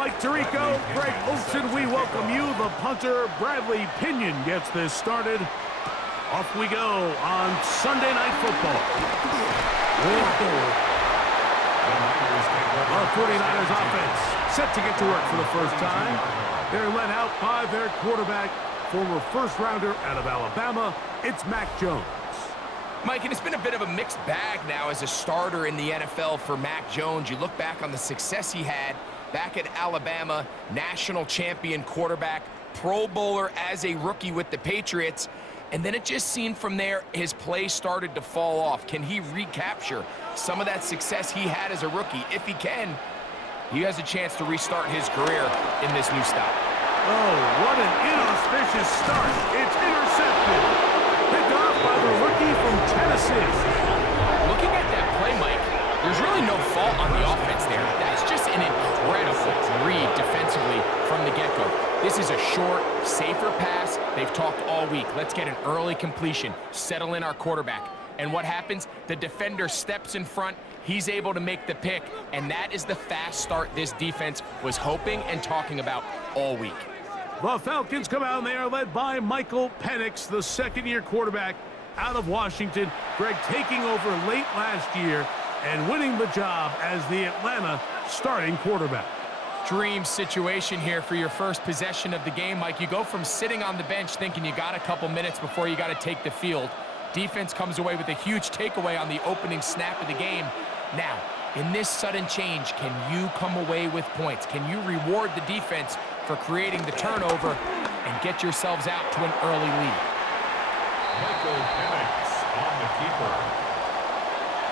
Mike Tirico, Greg Olson, we welcome you. The punter, Bradley Pinion, gets this started. Off we go on Sunday Night Football. The 49ers offense set to get to work for the first time. They're led out by their quarterback, former first-rounder out of Alabama. It's Mac Jones. Mike, and it's been a bit of a mixed bag now as a starter in the NFL for Mac Jones. You look back on the success he had back at Alabama, national champion quarterback, Pro Bowler as a rookie with the Patriots, and then it just seemed from there his play started to fall off. Can he recapture some of that success he had as a rookie? If he can, he has a chance to restart his career in this new style. Oh, what an inauspicious start. It's intercepted. Picked off by the rookie from Tennessee. Looking at that play, Mike, there's really no fault on the offense there. That's just an incredible read defensively from the get-go. This is a short, safer pass. They've talked all week. Let's get an early completion, settle in our quarterback. And what happens? The defender steps in front. He's able to make the pick, and that is the fast start this defense was hoping and talking about all week. The Falcons come out and they are led by Michael Penix, the second-year quarterback out of Washington. Greg taking over late last year and winning the job as the Atlanta starting quarterback. Dream situation here for your first possession of the game, Mike. You go from sitting on the bench thinking you got a couple minutes before you got to take the field. Defense comes away with a huge takeaway on the opening snap of the game. Now, in this sudden change, can you come away with points? Can you reward the defense for creating the turnover and get yourselves out to an early lead? Michael Penix on the keeper.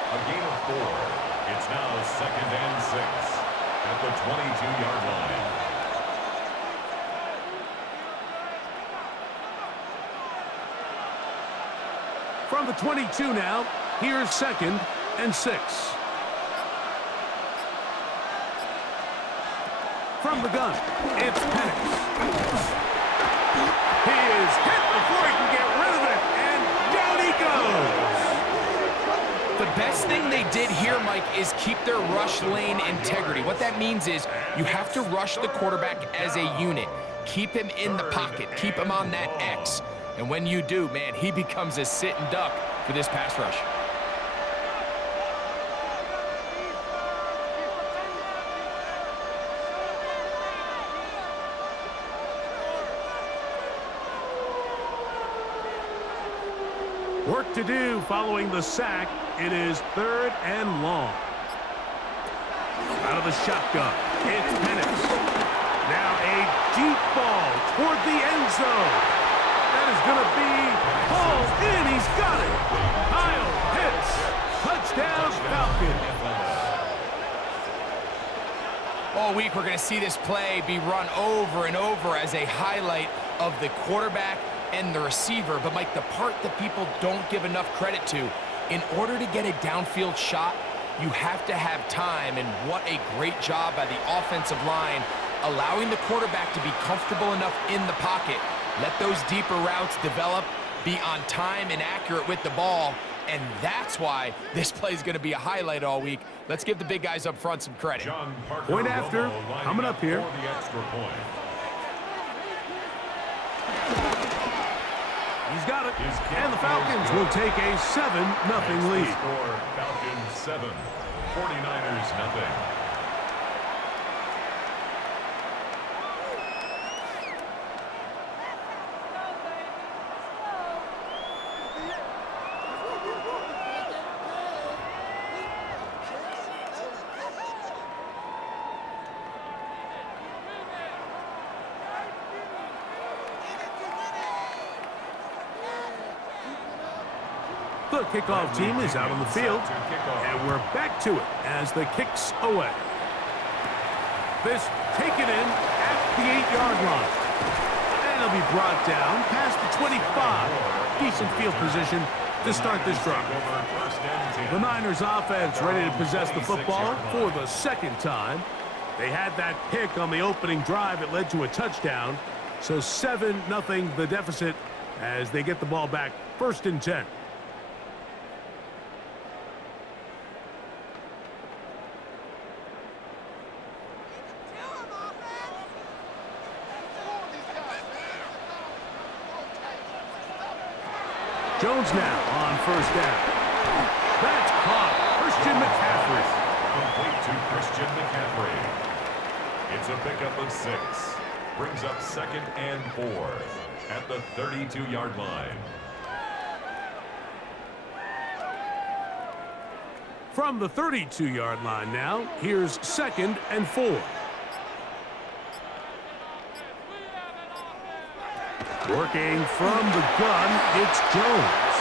A gain of 4. It's now 2nd and 6 at the 22-yard line. From the 22 now, here's 2nd and 6. From the gun, it's Penix. He is hit before he can get rid of it, and down he goes. The best thing they did here, Mike, is keep their rush lane integrity. What that means is you have to rush the quarterback as a unit. Keep him in the pocket. Keep him on that X. And when you do, man, he becomes a sit and duck for this pass rush. Work to do following the sack. It is 3rd and long. Out of the shotgun, it's Penix. Now a deep ball toward the end zone. That is going to be hauled in. He's got it. Kyle Pitts. Touchdown, Falcons. All week we're going to see this play be run over and over as a highlight of the quarterback and the receiver. But, Mike, the part that people don't give enough credit to, in order to get a downfield shot, you have to have time. And what a great job by the offensive line, allowing the quarterback to be comfortable enough in the pocket. Let those deeper routes develop, be on time and accurate with the ball, and that's why this play is going to be a highlight all week. Let's give the big guys up front some credit. Point after, coming up here. For the extra point. He's got it, and the Falcons will take a 7-0 lead. Score, Falcons 7, 49ers 0. The kickoff team is out on the field, and we're back to it as the kick's away. This taken in at the 8-yard line. And it'll be brought down past the 25. Decent field position to start this drive. The Niners offense ready to possess the football for the second time. They had that pick on the opening drive. It led to a touchdown. So 7-0 the deficit as they get the ball back, 1st and 10. Jones now on first down. That's caught. Christian McCaffrey. Complete to Christian McCaffrey. It's a pickup of 6. Brings up 2nd and 4 at the 32-yard line. From the 32-yard line now, here's 2nd and 4. Working from the gun, it's Jones.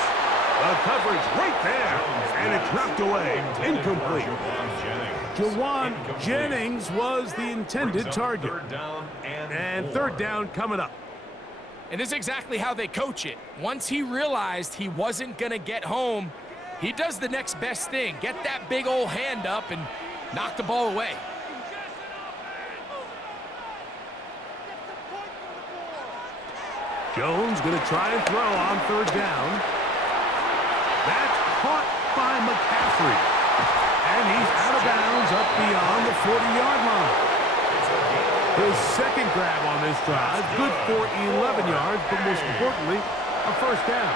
The coverage right there, and it dropped away. Incomplete. Jawan Jennings was the intended target. And third down coming up. And this is exactly how they coach it. Once he realized he wasn't going to get home, he does the next best thing. Get that big old hand up and knock the ball away. Jones going to try and throw on third down. That's caught by McCaffrey. And he's out of bounds up beyond the 40-yard line. His second grab on this drive, good for 11 yards, but most importantly, a first down.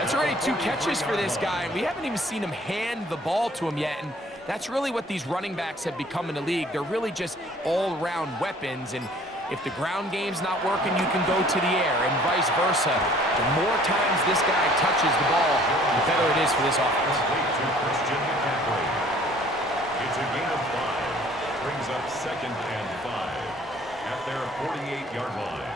That's already 2 catches for this guy. We haven't even seen him hand the ball to him yet, and that's really what these running backs have become in the league. They're really just all-around weapons, and if the ground game's not working, you can go to the air, and vice versa. The more times this guy touches the ball, the better it is for this offense. It's a gain of 5. Brings up 2nd and 5 at their 48-yard line.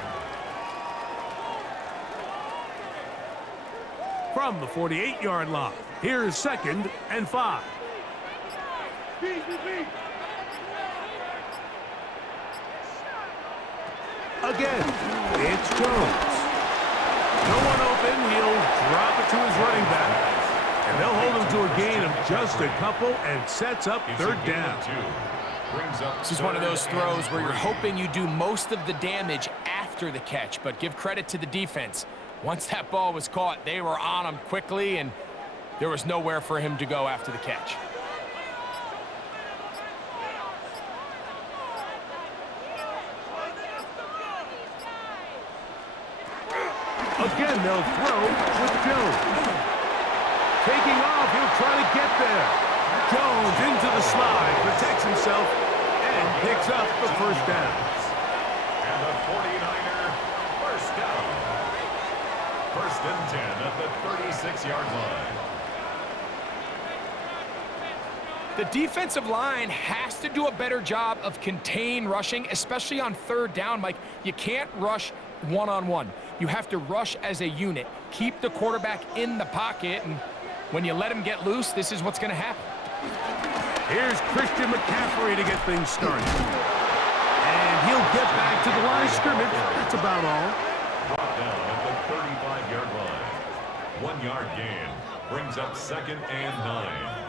From the 48-yard line, here's 2nd and 5. Again, it's Jones. No one open, he'll drop it to his running back. And they'll hold him to a gain of just a couple and sets up third down. This is one of those throws where you're hoping you do most of the damage after the catch, but give credit to the defense. Once that ball was caught, they were on him quickly, and there was nowhere for him to go after the catch. Again, they'll throw with Jones. Taking off, he'll try to get there. Jones into the slide, protects himself, and picks up the first down. And the 49er first down. 1st and 10 at the 36-yard line. The defensive line has to do a better job of contain rushing, especially on third down, Mike. You can't rush one-on-one. You have to rush as a unit. Keep the quarterback in the pocket, and when you let him get loose, this is what's going to happen. Here's Christian McCaffrey to get things started. And he'll get back to the line of scrimmage. That's about all. Brought down at the 35-yard line. 1-yard gain. Brings up 2nd and 9.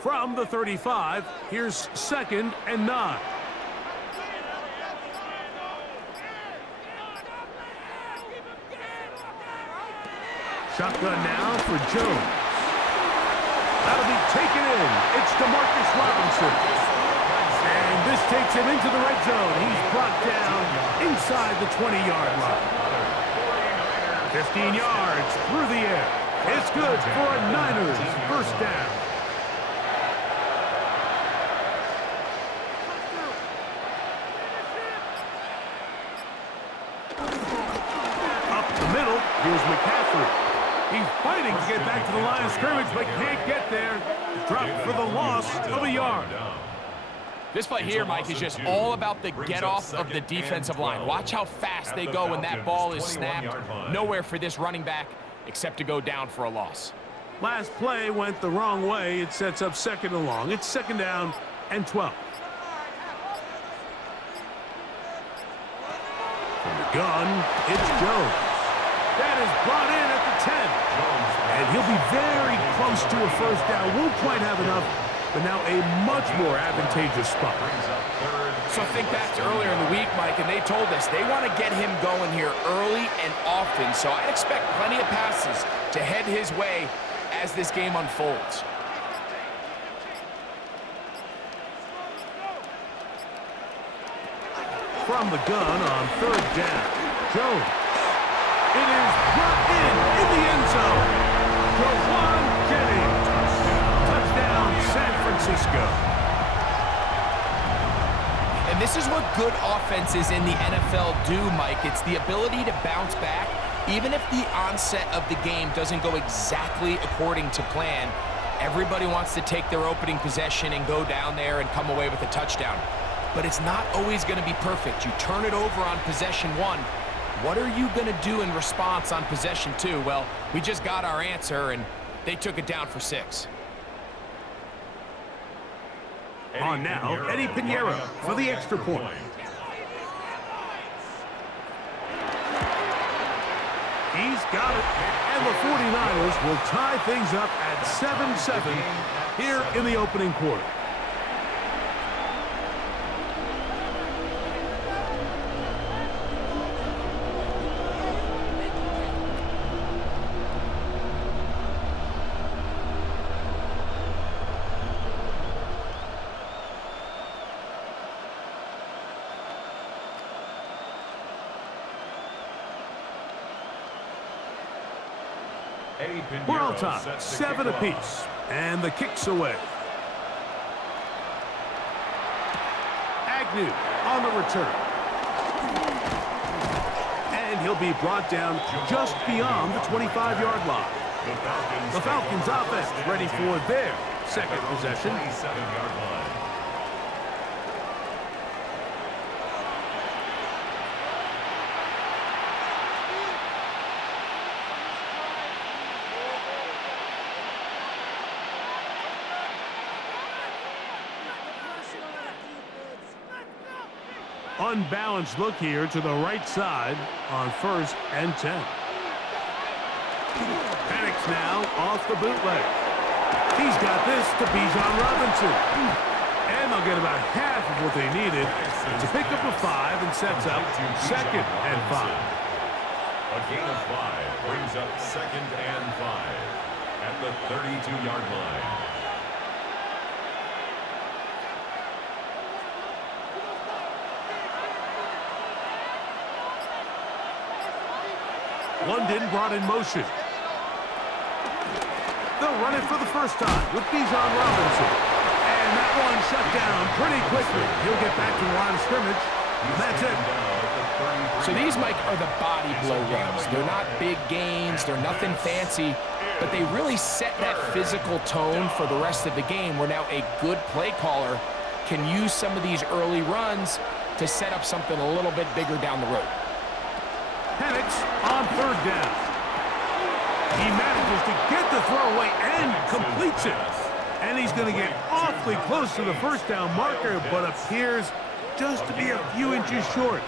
From the 35, here's 2nd and 9. Shotgun now for Jones. That'll be taken in. It's DeMarcus Robinson. And this takes him into the red zone. He's brought down inside the 20-yard line. 15 yards through the air. It's good for a Niners first down. Up the middle, here's McCaffrey. He's fighting to get back to the line of scrimmage, but can't get there. Dropped for the loss of a yard. This play here, Mike, is just all about the get-off of the defensive line. Watch how fast they go when that ball is snapped. Nowhere for this running back except to go down for a loss. Last play went the wrong way. It sets up 2nd and long. It's 2nd down and 12. From the gun, it's Jones. That is brought in at the 10. And he'll be very close to a first down. Won't quite have enough, but now a much more advantageous spot. So think back to earlier in the week, Mike, and they told us they want to get him going here early and often. So I'd expect plenty of passes to head his way as this game unfolds. from the gun on third down. Jones. It is brought in the end zone. Jawan Jennings. Touchdown, San Francisco. And this is what good offenses in the NFL do, Mike. It's the ability to bounce back, even if the onset of the game doesn't go exactly according to plan. Everybody wants to take their opening possession and go down there and come away with a touchdown. But it's not always going to be perfect. You turn it over on possession one. What are you going to do in response on possession two? Well, we just got our answer, and they took it down for 6. On now, Eddie Pinheiro for the extra point. He's got it, and the 49ers will tie things up at 7-7 here in the opening quarter. We're all tied, 7 apiece, and the kick's away. Agnew on the return. And he'll be brought down just beyond the 25-yard line. The Falcons offense ready for their second possession. Unbalanced look here to the right side on 1st and 10. Penix now off the bootleg. He's got this to Bijan Robinson. And they'll get about half of what they needed to pick up a 5 and sets up 2nd and 5. A gain of 5 brings up 2nd and 5 at the 32-yard line. London brought in motion. They'll run it for the first time with Bijan Robinson. And that one shut down pretty quickly. He'll get back to the line of scrimmage. And that's it. So these, Mike, are the body blow runs. They're not big gains. They're nothing fancy. But they really set that physical tone for the rest of the game, where now a good play caller can use some of these early runs to set up something a little bit bigger down the road. Penix on 3rd down. He manages to get the throw away and completes it. And he's going to get awfully close to the first down marker, but appears just to be a few inches short.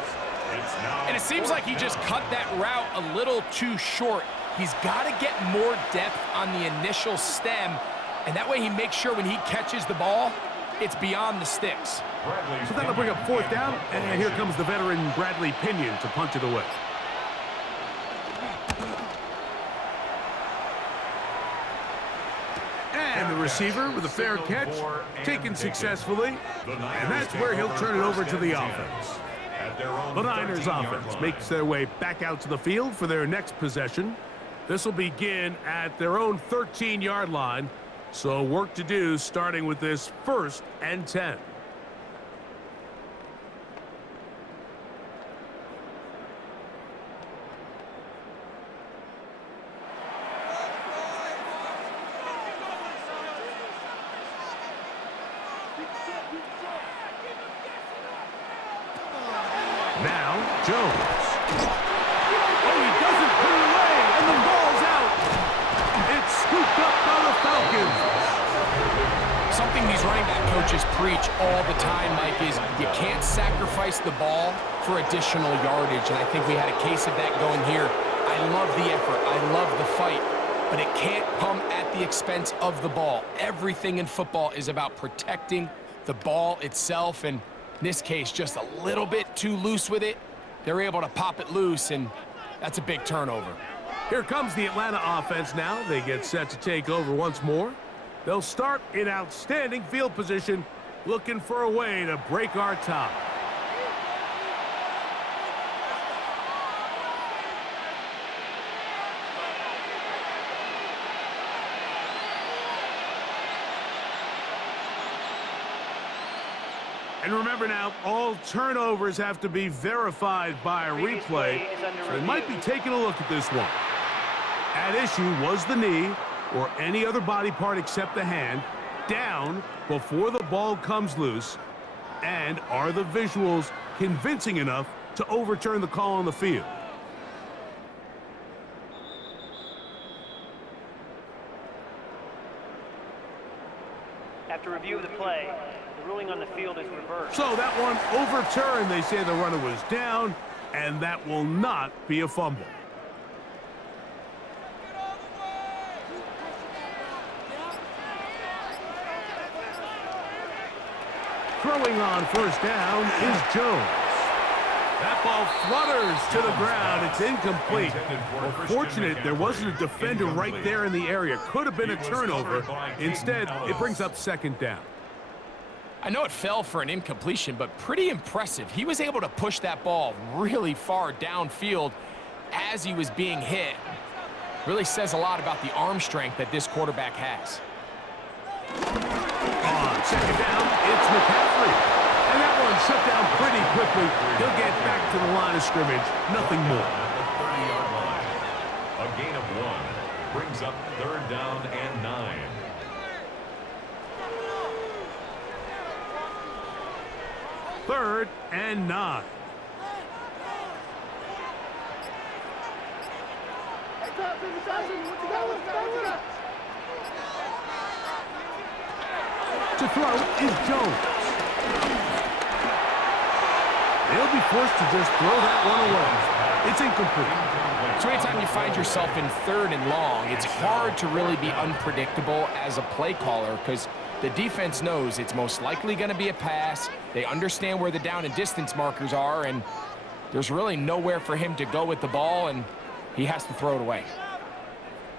And it seems like he just cut that route a little too short. He's got to get more depth on the initial stem, and that way he makes sure when he catches the ball, it's beyond the sticks. So that'll bring up 4th down, and here comes the veteran Bradley Pinion to punt it away. And the receiver with a fair catch, taken successfully, and that's where he'll turn it over to the offense. The Niners offense makes their way back out to the field for their next possession. This will begin at their own 13-yard line, so work to do starting with this 1st and 10. Now, Jones. Oh, he doesn't put it away, and the ball's out. It's scooped up by the Falcons. Something these running back coaches preach all the time, Mike, is you can't sacrifice the ball for additional yardage, and I think we had a case of that going here. I love the effort. I love the fight, but it can't come at the expense of the ball. Everything in football is about protecting the ball itself, and in this case, just a little bit too loose with it. They're able to pop it loose, and that's a big turnover. Here comes the Atlanta offense now. They get set to take over once more. They'll start in outstanding field position, looking for a way to break our tie. And remember now, all turnovers have to be verified by a replay. So they might be taking a look at this one. At issue was the knee or any other body part except the hand down before the ball comes loose. And are the visuals convincing enough to overturn the call on the field? After review of the play, the ruling on the field is reversed. So that one overturned. They say the runner was down, and that will not be a fumble. Throwing on first down is Jones. That ball flutters to the ground. It's incomplete. Well, fortunate there wasn't a defender right there in the area. Could have been a turnover. Instead, it brings up second down. I know it fell for an incompletion, but pretty impressive. He was able to push that ball really far downfield as he was being hit. Really says a lot about the arm strength that this quarterback has. On second down, it's McCaffrey. And that one shut down pretty quickly. He'll get back to the line of scrimmage. Nothing more. At the 30-yard line. A gain of 1 brings up third down and 9. Third and 9. To throw is Jones. They'll be forced to just throw that one away. It's incomplete. So anytime you find yourself in third and long, it's hard to really be unpredictable as a play caller because the defense knows it's most likely going to be a pass. They understand where the down and distance markers are, and there's really nowhere for him to go with the ball, and he has to throw it away.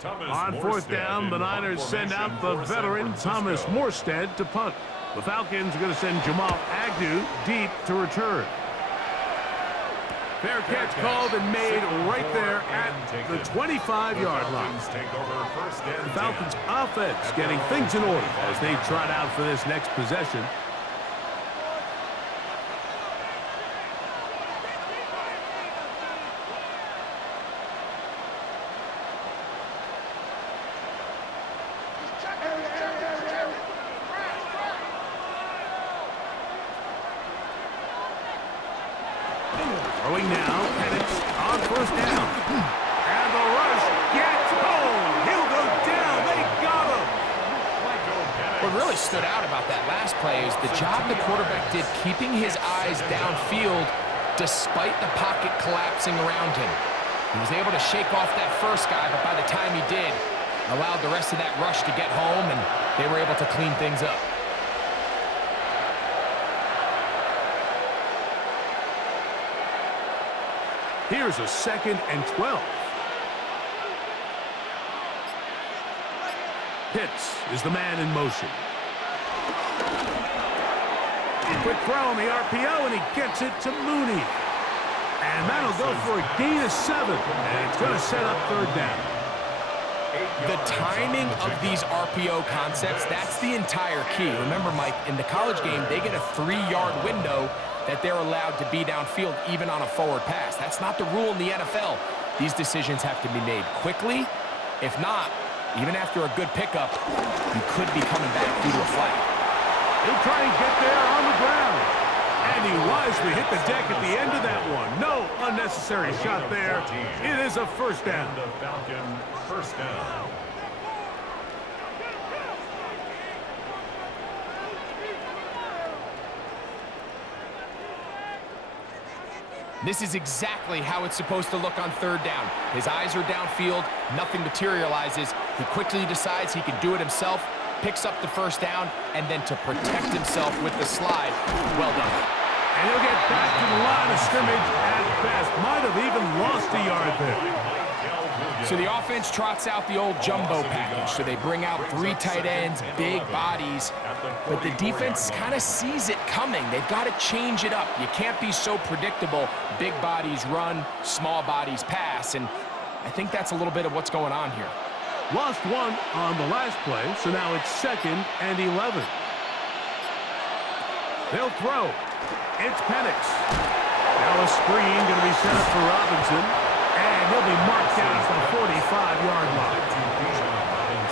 On fourth down, the Niners send out the veteran Thomas Morstead to punt. The Falcons are going to send Jamal Agnew deep to return. Fair catch called and made right there at the 25-yard line. The Falcons offense getting things in order as they trot out for this next possession. Throwing now, and it's on first down. And the rush gets home. He'll go down. They got him. What really stood out about that last play is the job the quarterback did keeping his eyes downfield despite the pocket collapsing around him. He was able to shake off that first guy, but by the time he did, allowed the rest of that rush to get home, and they were able to clean things up. Here's a 2nd and 12. Pitts is the man in motion. Quick throw on the RPO, and he gets it to Mooney. And that'll go for a gain of 7, and it's going to set up third down. The timing of these RPO concepts, that's the entire key. Remember, Mike, in the college game, they get a 3-yard window that they're allowed to be downfield even on a forward pass. That's not the rule in the NFL. These decisions have to be made quickly. If not, even after a good pickup, you could be coming back due to a flag. He'll try and get there on the ground. And he wisely hit the deck at the end of that one. No unnecessary shot there. It is a first down. The Falcon first down. This is exactly how it's supposed to look on third down. His eyes are downfield, nothing materializes. He quickly decides he can do it himself, picks up the first down, and then to protect himself with the slide. Well done. And he'll get back to the line of scrimmage at best. Might have even lost a yard there. So the offense trots out the old jumbo package. So they bring out 3 tight ends, big bodies, but the defense kind of sees it coming. They've got to change it up. You can't be so predictable. Big bodies run, small bodies pass, and I think that's a little bit of what's going on here. Lost 1 on the last play, so now it's 2nd and 11. They'll throw. It's Penix. Now a screen going to be set up for Robinson. And he'll be marked down at the 45-yard line.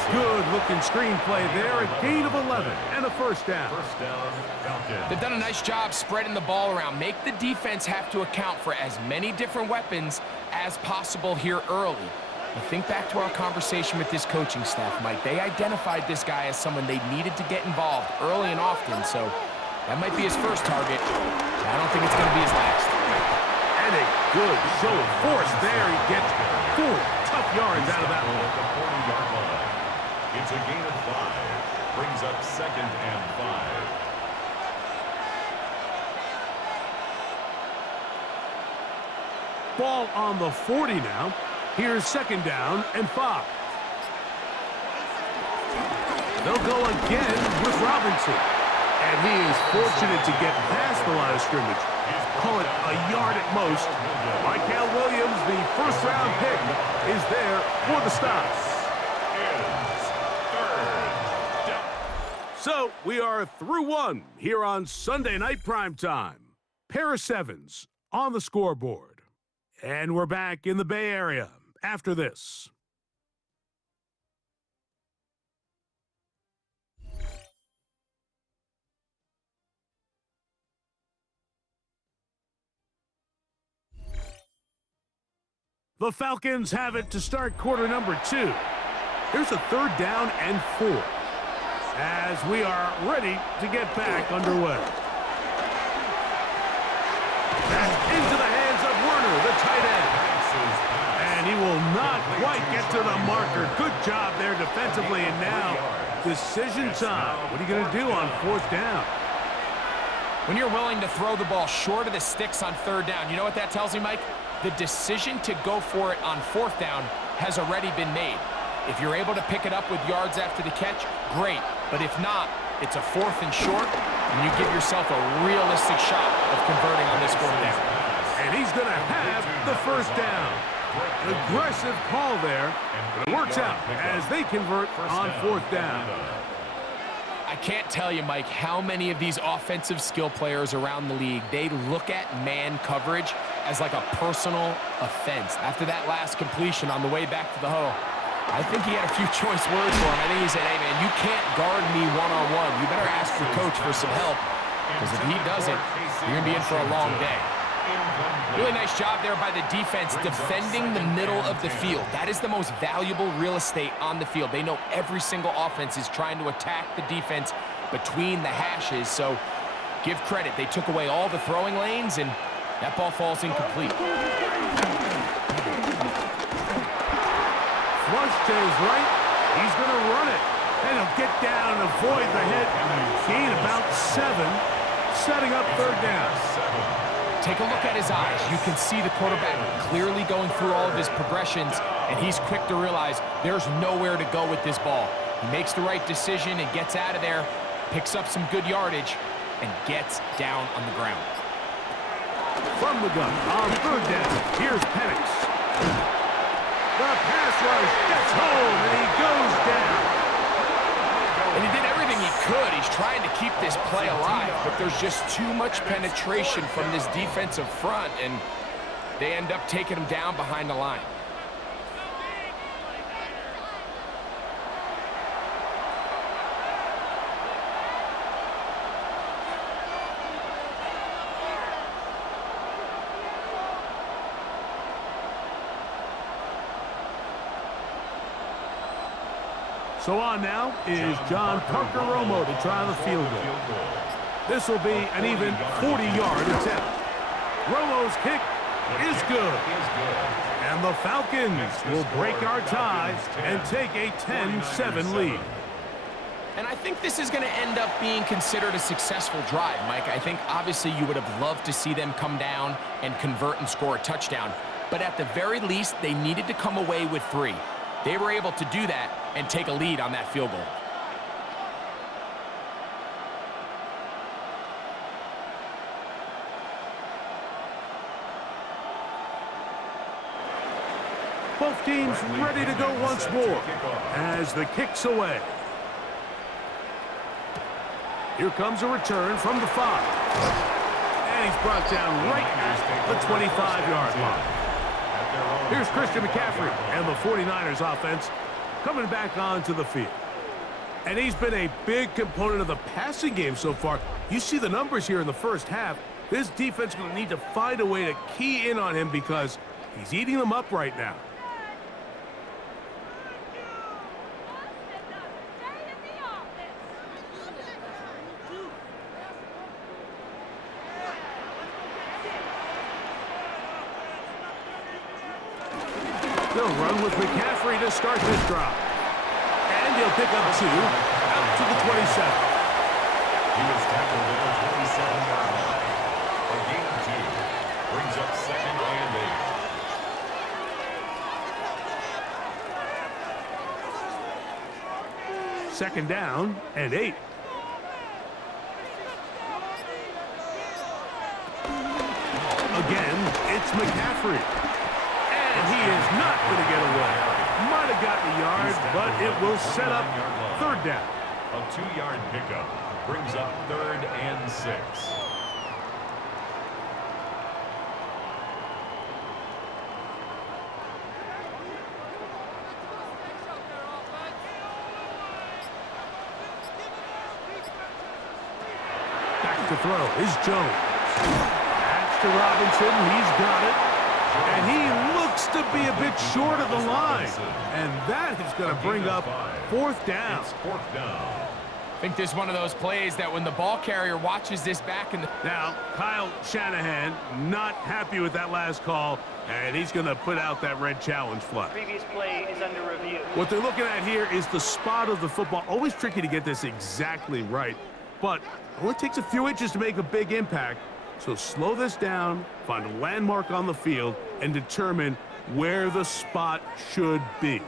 Good-looking screenplay there. A gain of 11 and a first down. Falcons. They've done a nice job spreading the ball around. Make the defense have to account for as many different weapons as possible here early. But think back to our conversation with this coaching staff, Mike. They identified this guy as someone they needed to get involved early and often, so that might be his first target. I don't think it's going to be his last. And a good show of force there. He gets 4 tough yards out of that one. At the 40-yard line. It's a gain of 5. Brings up 2nd and 5. Ball on the 40 now. Here's 2nd down and 5. They'll go again with Robinson. And he is fortunate to get past the line of scrimmage. Call it a yard at most. Michael Williams, the first-round pick, is there for the stop. So we are through one here on Sunday Night Primetime. Pair of 7s on the scoreboard. And we're back in the Bay Area after this. The Falcons have it to start quarter number 2. Here's a 3rd down and 4 as we are ready to get back underway. That's into the hands of Werner, the tight end. And he will not quite get to the marker. Good job there defensively, and now decision time. What are you going to do on 4th down? When you're willing to throw the ball short of the sticks on 3rd down, you know what that tells me, Mike? The decision to go for it on 4th down has already been made. If you're able to pick it up with yards after the catch, great. But if not, it's a 4th and short, and you give yourself a realistic shot of converting on this 4th down. And he's going to have the first down. Aggressive call there, but it works out as they convert on 4th down. I can't tell you, Mike, how many of these offensive skill players around the league, they look at man coverage as like a personal offense. After that last completion on the way back to the huddle, I think he had a few choice words for him. I think he said, hey, man, you can't guard me one-on-one. You better ask your coach for some help, because if he doesn't, you're going to be in for a long day. Really nice job there by the defense defending the middle of the field. That is the most valuable real estate on the field. They know every single offense is trying to attack the defense between the hashes, so give credit. They took away all the throwing lanes, and that ball falls incomplete. Flush to his right. He's going to run it. And he'll get down and avoid the hit. Gain about 7. Setting up 3rd down. Take a look at his eyes. You can see the quarterback clearly going through all of his progressions, and he's quick to realize there's nowhere to go with this ball. He makes the right decision and gets out of there, picks up some good yardage, and gets down on the ground. From the gun on 3rd down. Here's Penix. The pass rush gets home, and he goes down. And he did everything he could. He's trying to keep this play alive, but there's just too much penetration from this defensive front, and they end up taking him down behind the line. So on now is John Parker Romo to try the field goal. This will be an even 40-yard attempt. Romo's kick is good. And the Falcons will break our tie and take a 10-7 lead. And I think this is going to end up being considered a successful drive, Mike. I think obviously you would have loved to see them come down and convert and score a touchdown. But at the very least, they needed to come away with 3. They were able to do that and take a lead on that field goal. Both teams ready to go once more as the kick's away. Here comes a return from the 5. And he's brought down right at the 25-yard line. Here's Christian McCaffrey and the 49ers offense coming back onto the field. And he's been a big component of the passing game so far. You see the numbers here in the first half. This defense is going to need to find a way to key in on him because he's eating them up right now. They'll run with McCaffrey to start this drive. And he'll pick up 2 out to the 27. He was tackled at the 27-yard line. A gain of 2 brings up 2nd and 8. Second down and 8. Again, it's McCaffrey. And he is not going to get away. Might have gotten a yard, but it will set up 3rd down. A 2-yard pickup brings up 3rd and 6. Back to throw is Jones. Back to Robinson. He's got it. And he looks to be a bit short of the line. And that is going to bring up 4th down. It's 4th down. I think this is one of those plays that when the ball carrier watches this back in the... Now, Kyle Shanahan not happy with that last call, and he's going to put out that red challenge flag. Previous play is under review. What they're looking at here is the spot of the football. Always tricky to get this exactly right, but it only takes a few inches to make a big impact. So slow this down, find a landmark on the field, and determine where the spot should be.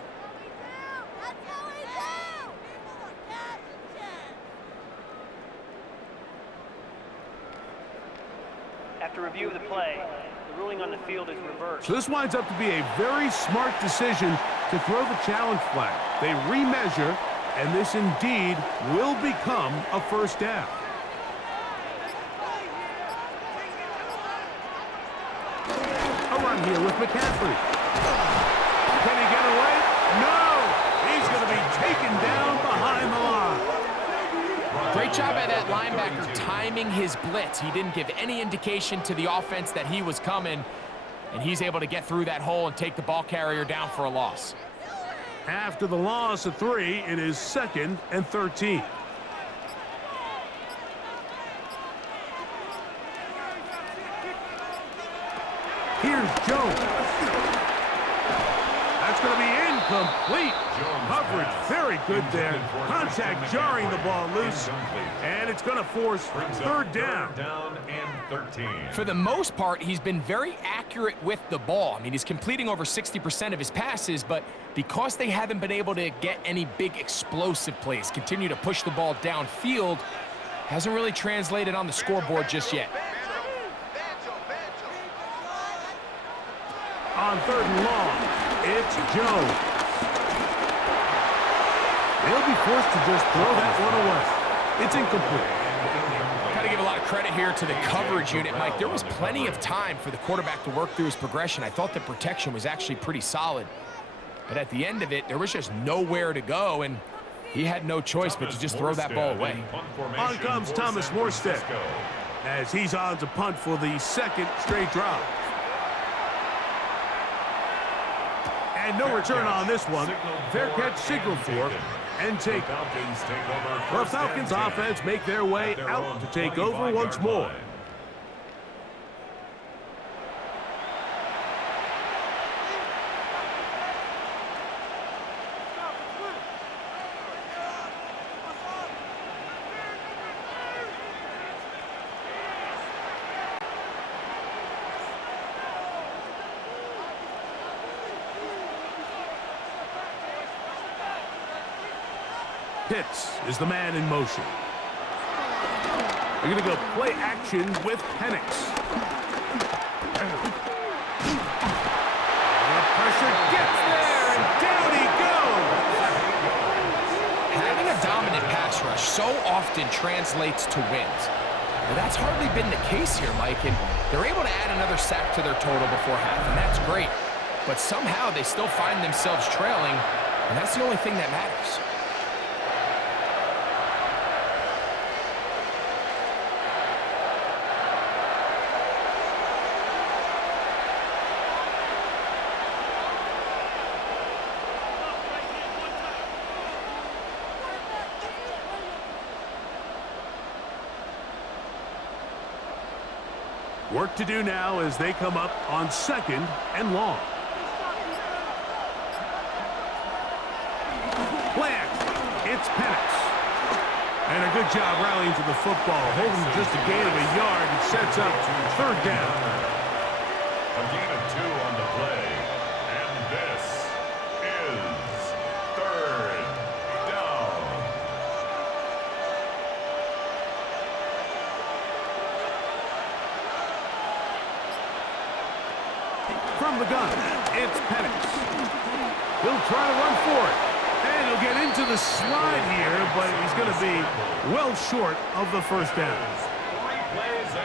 After review of the play, the ruling on the field is reversed. So this winds up to be a very smart decision to throw the challenge flag. They remeasure, and this indeed will become a 1st down. Here with McCaffrey. Can he get away? No! He's going to be taken down behind the line. Great job by that linebacker timing his blitz. He didn't give any indication to the offense that he was coming, and he's able to get through that hole and take the ball carrier down for a loss. After the loss of 3, it is 2nd and 13. Here's Jones. That's going to be incomplete. Coverage very good there. Contact jarring the ball loose. And it's going to force 3rd down. 3rd down and 13. For the most part, he's been very accurate with the ball. I mean, he's completing over 60% of his passes, but because they haven't been able to get any big explosive plays, continue to push the ball downfield, hasn't really translated on the scoreboard just yet. On 3rd and long, it's Jones. They'll be forced to just throw that one away. It's incomplete. Got to give a lot of credit here to the coverage unit, Mike. There was plenty of time for the quarterback to work through his progression. I thought the protection was actually pretty solid. But at the end of it, there was just nowhere to go, and he had no choice but to just throw that ball away. On comes Thomas Morstead as he's on to punt for the 2nd straight drive. And no return on this one. Fair catch signaled for and take. The Falcons offense make their way out to take over once more. Pitts is the man in motion. They're going to go play action with Penix. The pressure gets there, and down he goes. Having a dominant pass rush so often often translates to wins. Now, that's hardly been the case here, Mike, and they're able to add another sack to their total before half, and that's great. But somehow they still find themselves trailing, and that's the only thing that matters. Work to do now as they come up on 2nd and long. Plant. It's Penix. And a good job rallying to the football, holding just a gain of a yard and sets up 3rd down. A gain of 2 on the play. And this is 3rd down. From the gun, it's Penix. He'll try to run for it. And he'll get into the slide here, but he's going to be well short of the 1st down.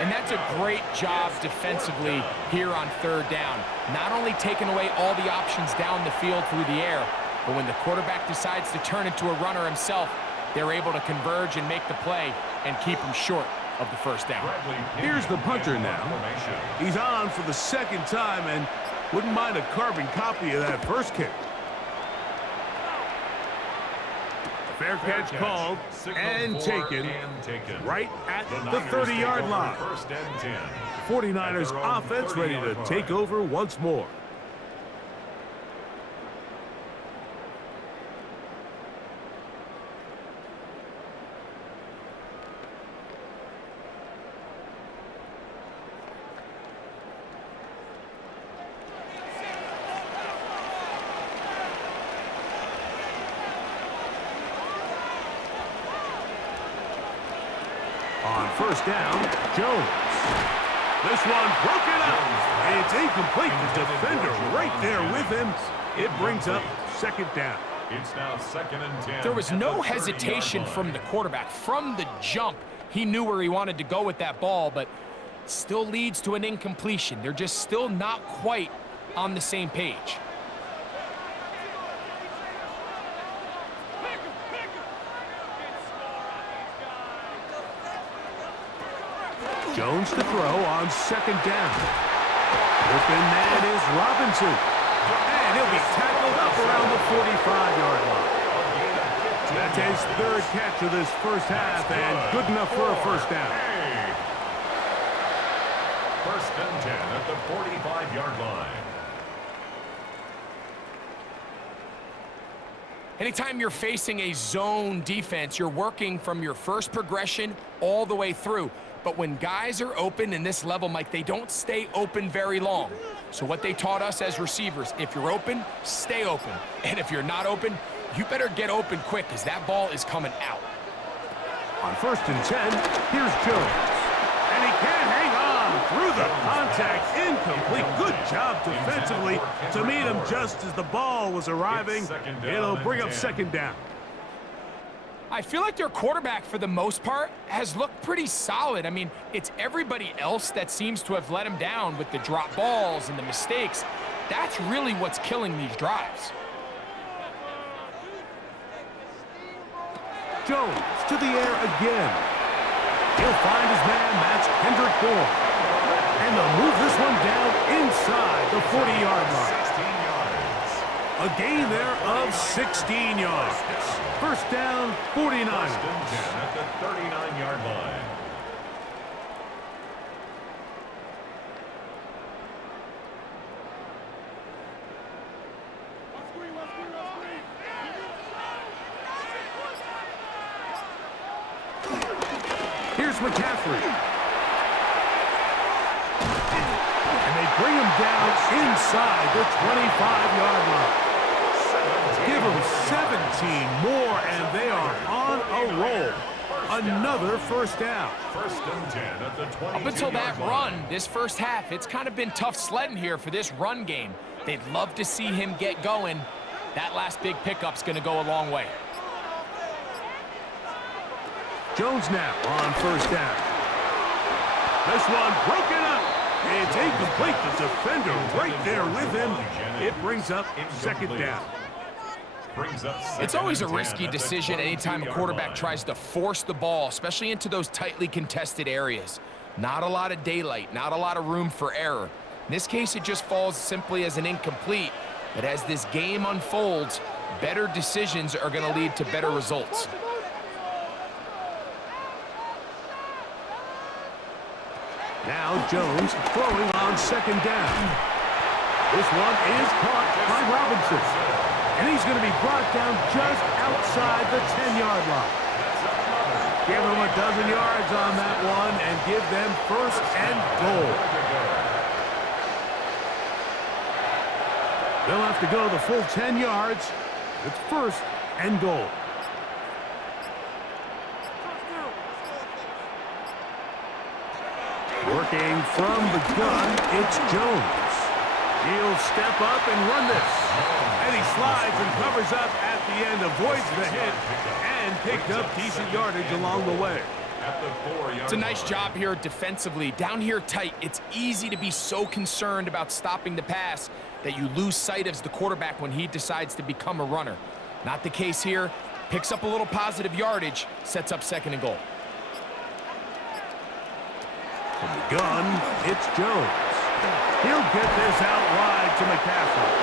And that's a great job defensively here on 3rd down. Not only taking away all the options down the field through the air, but when the quarterback decides to turn into a runner himself, they're able to converge and make the play and keep him short of the 1st down. Here's the punter now. He's on for the 2nd time and wouldn't mind a carbon copy of that first kick. Fair catch called and taken right at the 30-yard line. 49ers offense ready to take over once more. On 1st down, Jones. This one broken up. It's incomplete. The defender right there with him. It brings up 2nd down. It's now 2nd and 10. There was no hesitation from the quarterback. From the jump, he knew where he wanted to go with that ball, but still leads to an incompletion. They're just still not quite on the same page. Jones to throw on 2nd down. Open man is Robinson. And he'll be tackled up around the 45-yard line. That's his 3rd catch of this 1st half and good enough for a 1st down. 1st and 10 at the 45-yard line. Anytime you're facing a zone defense, you're working from your first progression all the way through. But when guys are open in this level, Mike, they don't stay open very long. So what they taught us as receivers, if you're open, stay open. And if you're not open, you better get open quick because that ball is coming out. On 1st and 10, here's Jones. And he can't hang on through the contact. Incomplete. Good job defensively to meet him just as the ball was arriving. It'll bring up 2nd down. I feel like their quarterback, for the most part, has looked pretty solid. I mean, it's everybody else that seems to have let him down with the drop balls and the mistakes. That's really what's killing these drives. Jones to the air again. He'll find his man, that's Kendrick Bourne. And they'll move this one down inside the 40-yard line. 16 yards. A gain there of 16 yards. 1st down, 49ers. 1st and 10 at the 39-yard line. Here's McCaffrey. And they bring him down inside the 25-yard line. Give them 17 more, and they are on a roll. Another 1st down. 1st and 10 at the 22-yard Up until that run, line. this 1st half, it's kind of been tough sledding here for this run game. They'd love to see him get going. That last big pickup's going to go a long way. Jones now on first down. This one broken up. It's incomplete. The defender right there with him. It brings up second down. It's always a risky decision anytime a quarterback tries to force the ball, especially into those tightly contested areas. Not a lot of daylight, not a lot of room for error. In this case, it just falls simply as an incomplete. But as this game unfolds, better decisions are going to lead to better results. Now Jones throwing on second down. This one is caught by Robinson. And he's going to be brought down just outside the 10-yard line. Give them a dozen yards on that one and give them first and goal. They'll have to go the full 10 yards. It's first and goal. Working from the gun, it's Jones. He'll step up and run this. And he slides and covers up at the end, avoids the hit, and picked up decent yardage along the way. It's a nice job here defensively. Down here tight, it's easy to be so concerned about stopping the pass that you lose sight of the quarterback when he decides to become a runner. Not the case here. Picks up a little positive yardage, sets up second and goal. From the gun, it's Jones. He'll get this out wide to McCaffrey.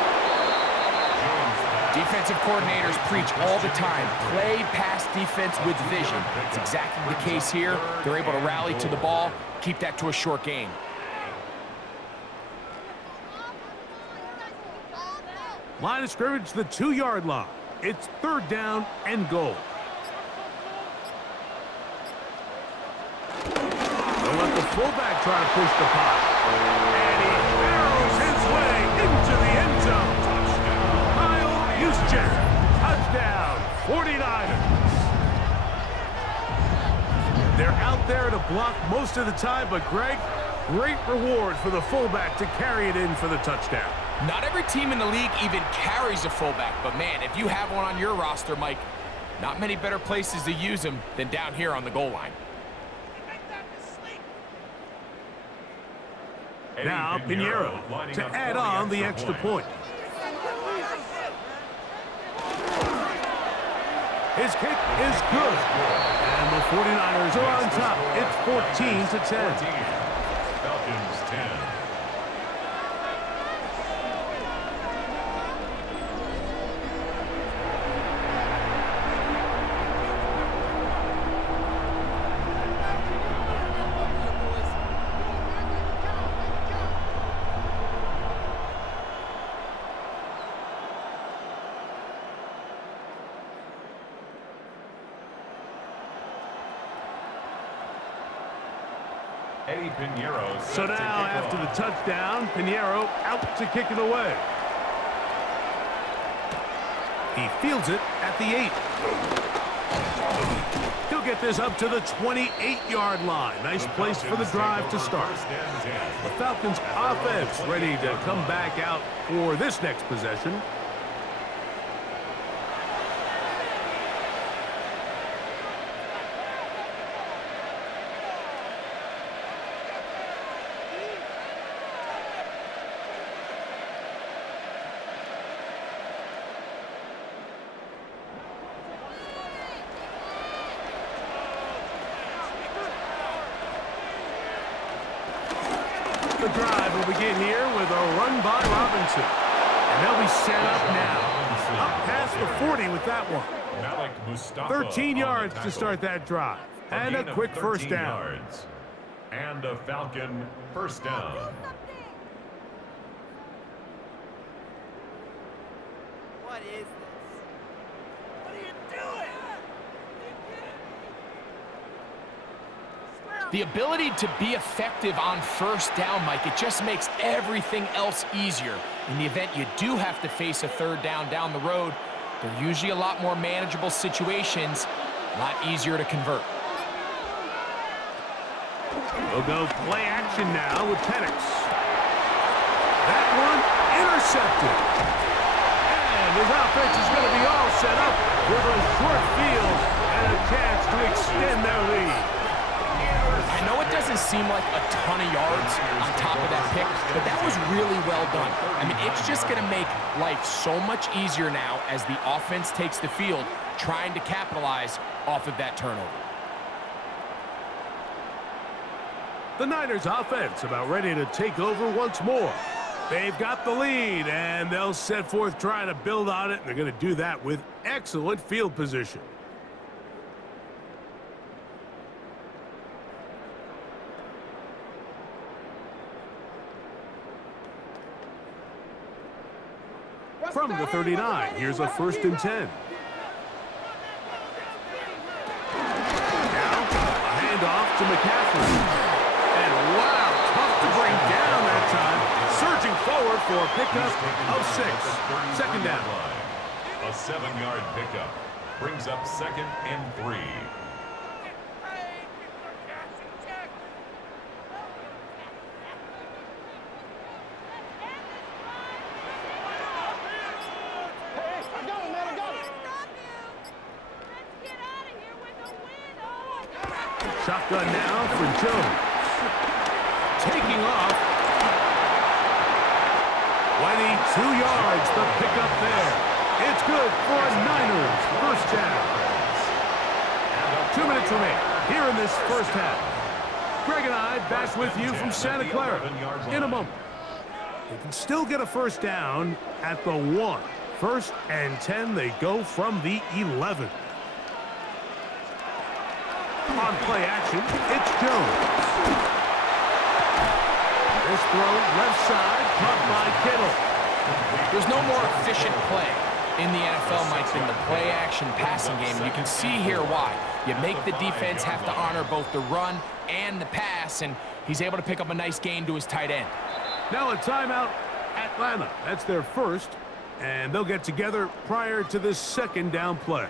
Defensive coordinators preach all the time, play pass defense with vision. It's exactly the case here. They're able to rally to the ball, keep that to a short gain. Line of scrimmage to the 2-yard line. It's third down and goal. They'll let the fullback try to push the pot. And he barrels his way into the end zone. Touchdown, 49ers. They're out there to block most of the time, but Greg, great reward for the fullback to carry it in for the touchdown. Not every team in the league even carries a fullback, but man, if you have one on your roster, Mike, not many better places to use him than down here on the goal line. Now Pinheiro to add on the extra point. His kick is good. And the 49ers are on top. It's 14-10. Falcons 10. So now, after the touchdown, Pinheiro out to kick it away. He fields it at the 8. He'll get this up to the 28-yard line. Nice place for the drive to start. The Falcons offense ready to come back out for this next possession. The drive will begin here with a run by Robinson. And they'll be set up now. Up past the 40 with that one. 13 yards to start that drive. And a quick first down. And a Falcon first down. What is this? What are you doing? The ability to be effective on first down, Mike, it just makes everything else easier. In the event you do have to face a third down the road, they're usually a lot more manageable situations, a lot easier to convert. We'll go play action now with Penix. That one intercepted. And his offense is going to be all set up with a short field and a chance to extend their lead. I know it doesn't seem like a ton of yards on top of that pick, but that was really well done. I mean, it's just going to make life so much easier now as the offense takes the field, trying to capitalize off of that turnover. The Niners offense about ready to take over once more. They've got the lead, and they'll set forth trying to build on it. They're going to do that with excellent field position. From the 39, here's a 1st and 10. Now, a handoff to McCaffrey. And wow, tough to bring down that time. Surging forward for a pickup of 6. Second down. A 7-yard pickup brings up 2nd and 3. Shotgun now for Jones. Taking off. 22 yards, the pickup there. It's good for a Niners first down. 2 minutes remaining here in this first half. Greg and I back with you from Santa Clara in a moment. They can still get a first down at the 1. 1st and 10, they go from the 11. On play action, it's Jones. This throw left side, caught by Kittle. There's no more efficient play in the NFL, Mike, than the play-action passing game. You can see here why. You make the defense have to honor both the run and the pass, and he's able to pick up a nice gain to his tight end. Now a timeout, Atlanta. That's their first, and they'll get together prior to this 2nd down play.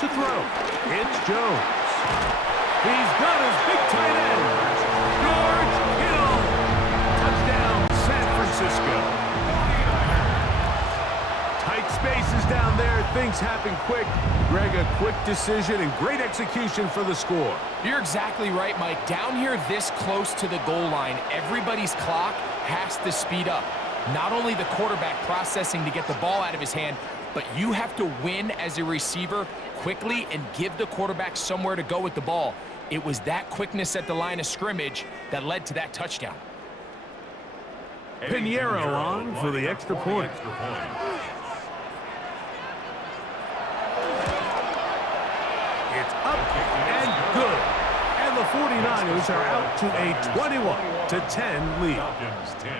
To throw, it's Jones. He's got his big tight end, George Kittle. Touchdown, San Francisco. Tight spaces down there, things happen quick. Greg, a quick decision and great execution for the score. You're exactly right, Mike. Down here this close to the goal line, everybody's clock has to speed up. Not only the quarterback processing to get the ball out of his hand, but you have to win as a receiver quickly and give the quarterback somewhere to go with the ball. It was that quickness at the line of scrimmage that led to that touchdown. Pinheiro on for the extra point. It's up and good. And the 49ers are out to a 21-10 lead. Falcons 10.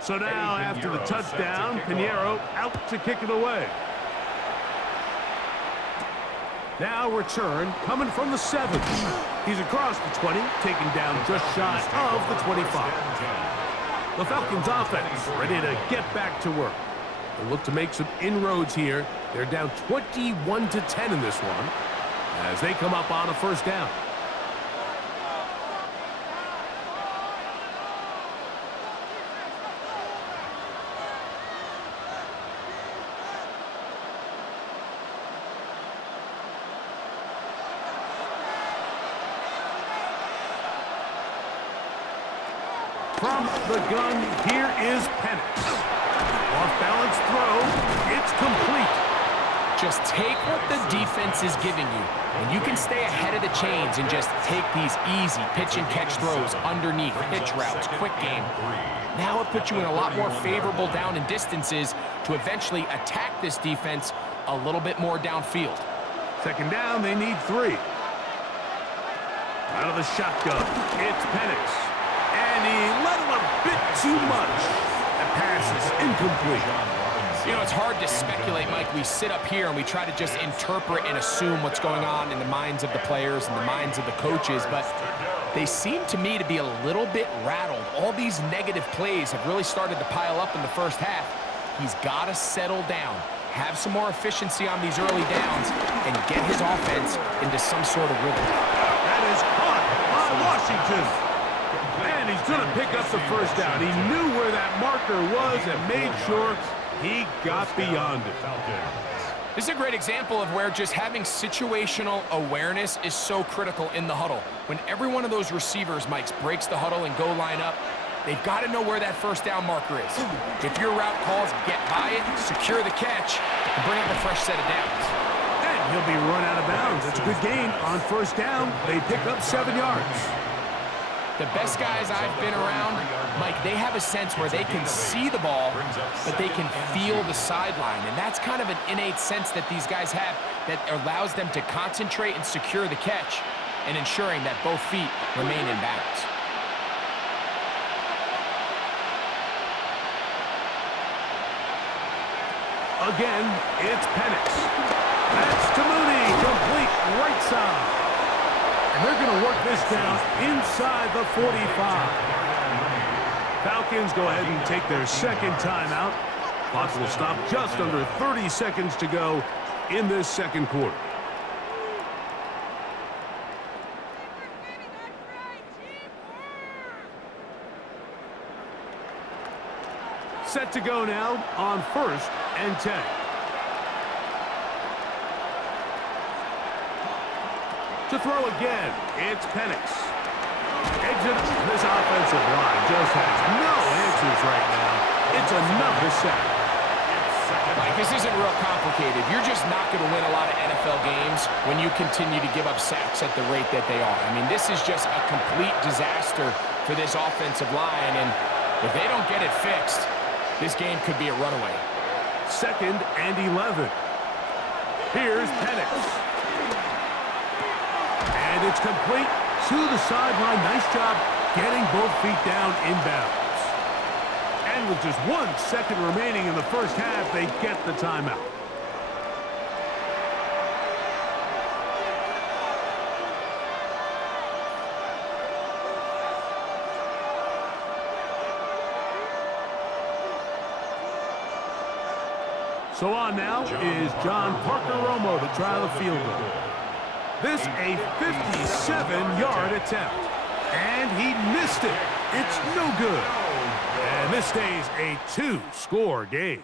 So now, after the touchdown, Pinheiro out to kick it away. Now return coming from the 7. He's across the 20, taken down just shy of the 25. The Falcons offense ready to get back to work. They look to make some inroads here. They're down 21-10 in this one as they come up on a first down. From the gun, here is Penix. Off-balance throw, it's complete. just take what the defense is giving you, and you can stay ahead of the chains and just take these easy pitch and catch throws underneath, hitch routes, quick game. Now it puts you in a lot more favorable down and distances to eventually attack this defense a little bit more downfield. Second down, they need 3. Out of the shotgun, it's Penix. And he let him a bit too much. That pass is incomplete. You know, it's hard to speculate, Mike. We sit up here and we try to just interpret and assume what's going on in the minds of the players and the minds of the coaches, but they seem to me to be a little bit rattled. All these negative plays have really started to pile up in the first half. He's got to settle down, have some more efficiency on these early downs, and get his offense into some sort of rhythm. That is caught by Washington. And he's going to pick up the first down. He knew where that marker was and made sure he got beyond it. This is a great example of where just having situational awareness is so critical in the huddle. When every one of those receivers, Mike, breaks the huddle and go line up, they've got to know where that first down marker is. If your route calls, get by it, secure the catch, and bring up a fresh set of downs. And he'll be run out of bounds. It's a good gain on first down. They pick up 7 yards. The best guys I've been around, Mike, they have a sense where they can see the ball, but they can feel the sideline. And that's kind of an innate sense that these guys have that allows them to concentrate and secure the catch and ensuring that both feet remain in bounds. Again, it's Penix. That's to Mooney, complete right side. And they're going to work this down inside the 45. Falcons go ahead and take their second timeout. Clock will stop just under 30 seconds to go in this second quarter. Set to go now on 1st and 10. To throw again, it's Penix. Exit. This offensive line just has no answers right now. It's another sack. Mike, this isn't real complicated. You're just not going to win a lot of NFL games when you continue to give up sacks at the rate that they are. I mean, this is just a complete disaster for this offensive line, and if they don't get it fixed, this game could be a runaway. 2nd and 11. Here's Penix. And it's complete to the sideline. Nice job getting both feet down inbounds. And with just 1 second remaining in the first half, they get the timeout. So on now is John Parker-Romo to try the field goal. This a 57-yard attempt. And he missed it. It's no good. And this stays a 2-score game.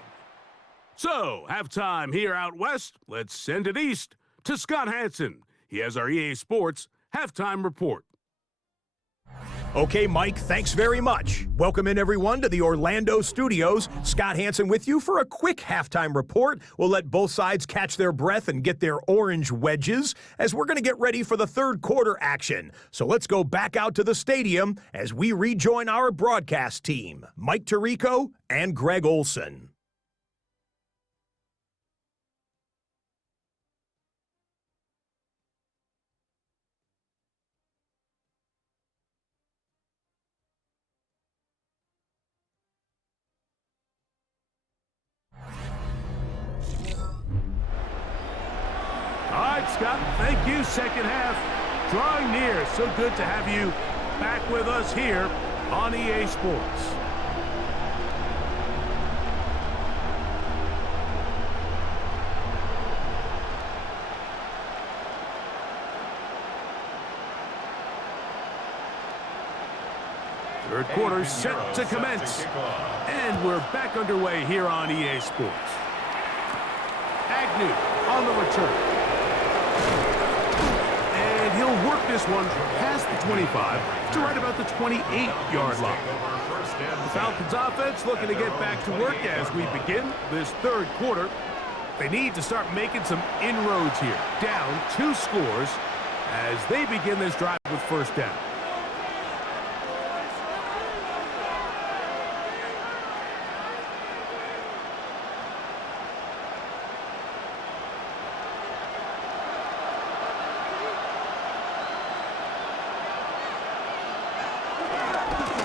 So, halftime here out west. Let's send it east to Scott Hansen. He has our EA Sports halftime report. Okay, Mike, thanks very much. Welcome in, everyone, to the Orlando studios. Scott Hansen with you for a quick halftime report. We'll let both sides catch their breath and get their orange wedges as we're going to get ready for the third quarter action. So let's go back out to the stadium as we rejoin our broadcast team, Mike Tirico and Greg Olson. All right, Scott, thank you. Second half drawing near. So good to have you back with us here on EA Sports. Third quarter set to commence. And we're back underway here on EA Sports. Agnew on the return. And he'll work this one past the 25 to right about the 28-yard line. The Falcons offense looking to get back to work as we begin this third quarter. They need to start making some inroads here. Down 2 scores as they begin this drive with first down.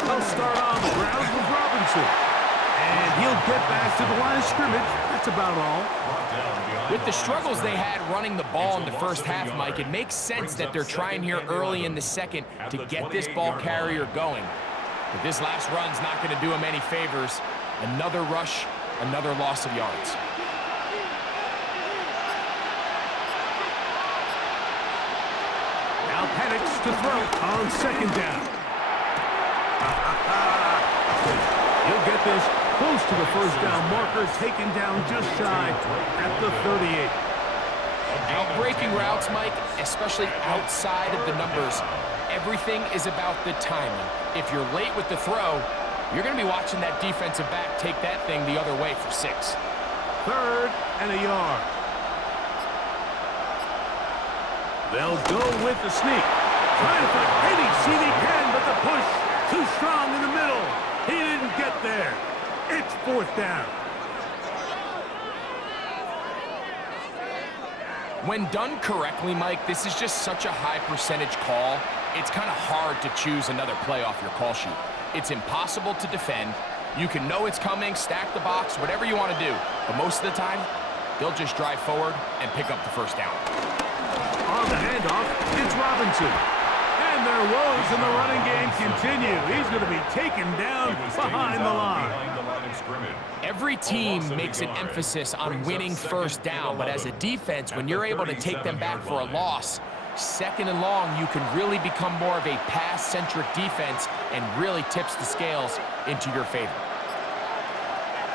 They'll start on the ground with Robinson. And he'll get back to the line of scrimmage. That's about all. With the struggles they had running the ball in the first half, Mike, it makes sense that they're trying here early in the second to get this ball carrier going. But this last run's not going to do him any favors. Another rush, another loss of yards. Now Penix to throw on second down. He'll get this close to the first down marker, taken down just shy at the 38. Out-breaking routes, Mike, especially outside of the numbers, everything is about the timing. If you're late with the throw, you're going to be watching that defensive back take that thing the other way for 6. 3rd and a yard. They'll go with the sneak. Trying to find any seam he can, but the push too strong in the middle. He didn't get there. It's 4th down. When done correctly, Mike, this is just such a high percentage call. It's kind of hard to choose another play off your call sheet. It's impossible to defend. You can know it's coming, stack the box, whatever you want to do. But most of the time, they'll just drive forward and pick up the first down. On the handoff, it's Robinson. And their woes in the running game continue. He's going to be taken down behind the line. Every team makes an emphasis on winning first down, but as a defense, when you're able to take them back for a loss, 2nd and long, you can really become more of a pass-centric defense and really tips the scales into your favor.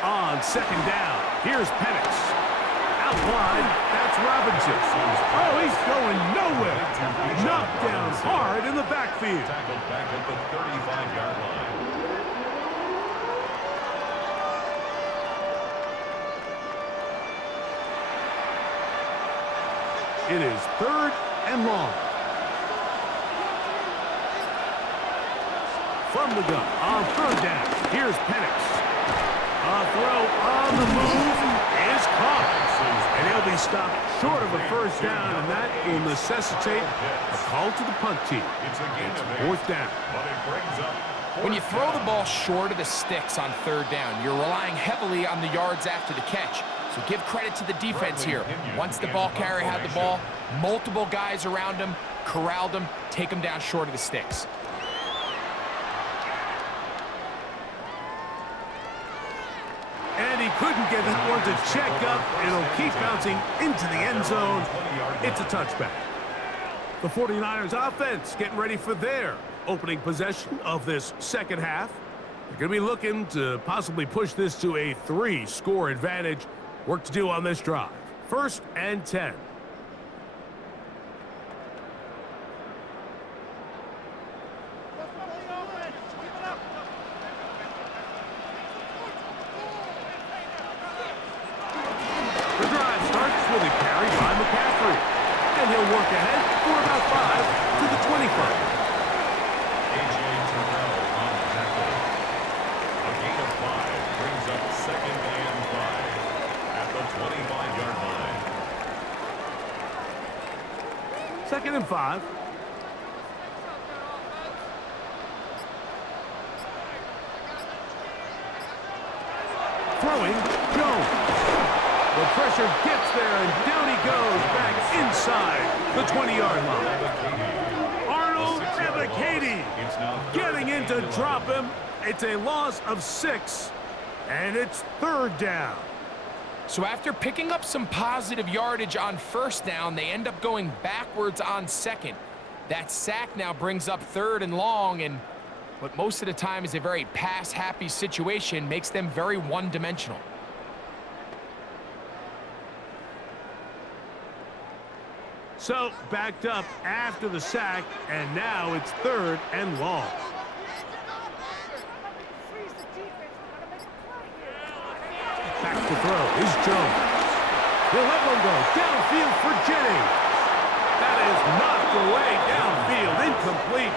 On 2nd down, here's Penix. Out wide, that's Robinson. Oh, he's going nowhere. Knocked down hard in the backfield. Tackled back at the 35-yard line. It is 3rd and long. From the gun on 3rd down, here's Penix. A throw on the move is caught. And he'll be stopped short of a first down, and that will necessitate a call to the punt team. It's 4th down. When you throw the ball short of the sticks on 3rd down, you're relying heavily on the yards after the catch. So give credit to the defense here. Once the ball carrier had the ball, multiple guys around him, corralled him, take him down short of the sticks. And he couldn't get that one to check up. It'll keep bouncing into the end zone. It's a touchback. The 49ers offense getting ready for their opening possession of this second half. They're going to be looking to possibly push this to a 3-score advantage. Work to do on this drive. 1st and 10. He'll work ahead for about 5 to the 25. On tackle. A gain of 5 brings up 2nd and 5 at the 25-yard line. 2nd and 5. Throwing, Jones. The pressure gets there, and down he goes back inside the 20-yard line. Arnold Ebiketie getting in to drop him. It's a loss of 6, and it's 3rd down. So after picking up some positive yardage on 1st down, they end up going backwards on 2nd. That sack now brings up 3rd and long, and what most of the time is a very pass-happy situation makes them very one-dimensional. So backed up after the sack, and now it's 3rd and long. Back to throw is Jones. He'll let one go. Downfield for Jennings. That is knocked away downfield. Incomplete.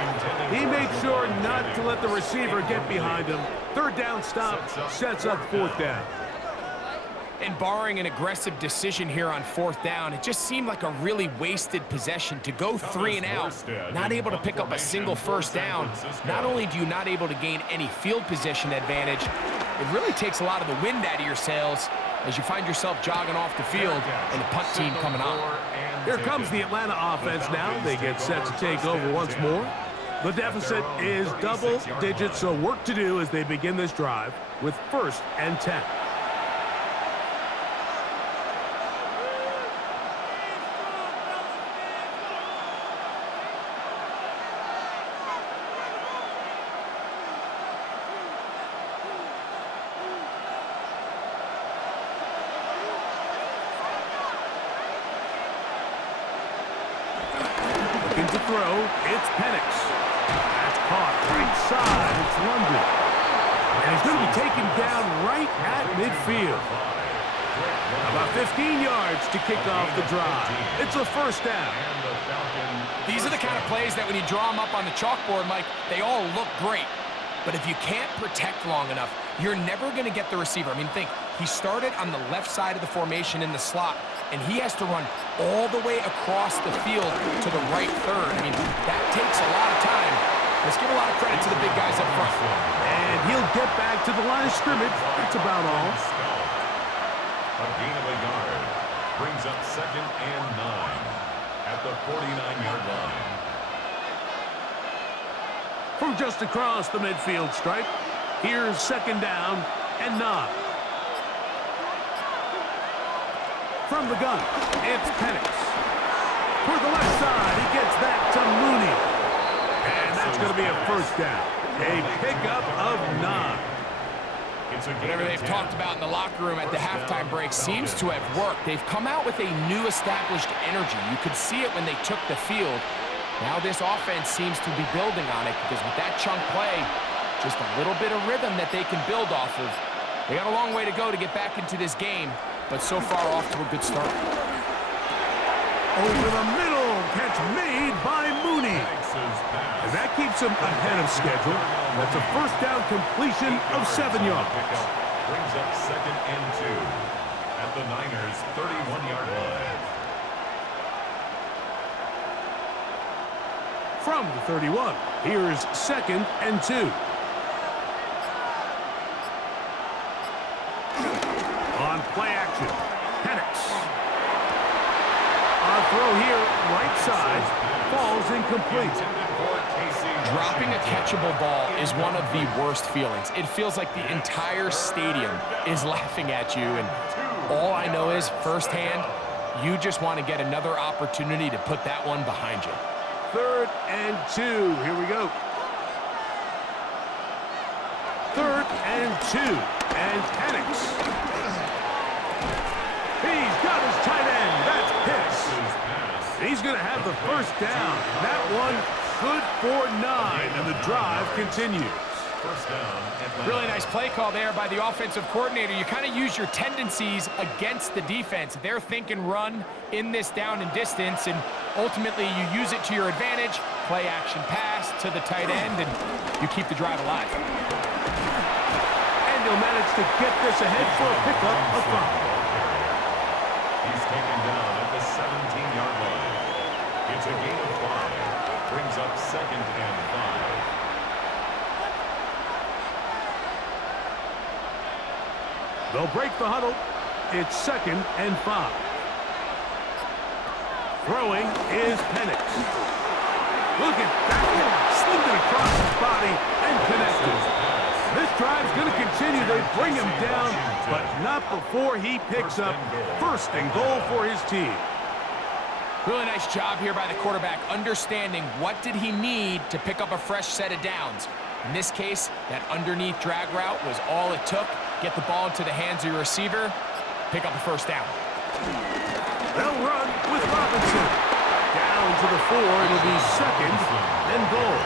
He made sure not to let the receiver get behind him. Third down stop sets up fourth down. And barring an aggressive decision here on fourth down, it just seemed like a really wasted possession to go 3 and out, not able to pick up a single first down. Not only do you not able to gain any field position advantage, it really takes a lot of the wind out of your sails as you find yourself jogging off the field and the punt team coming on. Here comes the Atlanta offense now. They get set to take over once more. The deficit is double digits, so work to do as they begin this drive with 1st and 10. Looking to throw, it's Penix. That's caught right side, it's London. And he's going to be taken down right at midfield. About 15 yards to kick off the drive. It's a first down. These are the kind of plays that when you draw them up on the chalkboard, Mike, they all look great. But if you can't protect long enough, you're never going to get the receiver. I mean, think, he started on the left side of the formation in the slot, and he has to run all the way across the field to the right third. I mean, that takes a lot of time. Let's give a lot of credit to the big guys up front. And he'll get back to the line of scrimmage. That's about all. A gain of a yard brings up 2nd and 9 at the 49-yard line. From just across the midfield stripe, here's 2nd down and 9. From the gun, it's Penix. For the left side, he gets that to Mooney. And that's going to be a first down. A pickup of 9. Whatever they've talked about in the locker room at the halftime break seems to have worked. They've come out with a new established energy. You could see it when they took the field. Now this offense seems to be building on it because with that chunk play, just a little bit of rhythm that they can build off of. They got a long way to go to get back into this game, but so far off to a good start. Over the middle, catch made by Mooney. And that keeps him ahead of schedule. That's a first down completion of 7 yards. Brings up 2nd and 2 at the Niners' 31-yard line. From the 31, here's 2nd and 2. On play action, Penix. On a throw here, right side, falls incomplete. Dropping a catchable ball is one of the worst feelings. It feels like the entire stadium is laughing at you, and all I know is firsthand, you just want to get another opportunity to put that one behind you. 3rd and 2. Here we go. 3rd and 2. And Penix. He's got his tight end. That's Pitts. He's going to have the first down. That one good for 9. And the drive continues. First down. Really nice play call there by the offensive coordinator. You kind of use your tendencies against the defense. They're thinking run in this down and distance, and ultimately you use it to your advantage. Play action pass to the tight end, and you keep the drive alive. And he'll manage to get this ahead for a pickup of 5. He's taken down at the 17-yard line. It's a gain of 5. Brings up 2nd and 5. They'll break the huddle. It's 2nd and 5. Throwing is Penix. Look at that one. Slipped it across his body and connected. This drive's going to continue. They bring him down, but not before he picks up 1st and goal for his team. Really nice job here by the quarterback, understanding what did he need to pick up a fresh set of downs. In this case, that underneath drag route was all it took. Get the ball into the hands of your receiver, pick up a first down. They'll run with Robinson. Down to the 4, it'll be 2nd and goal.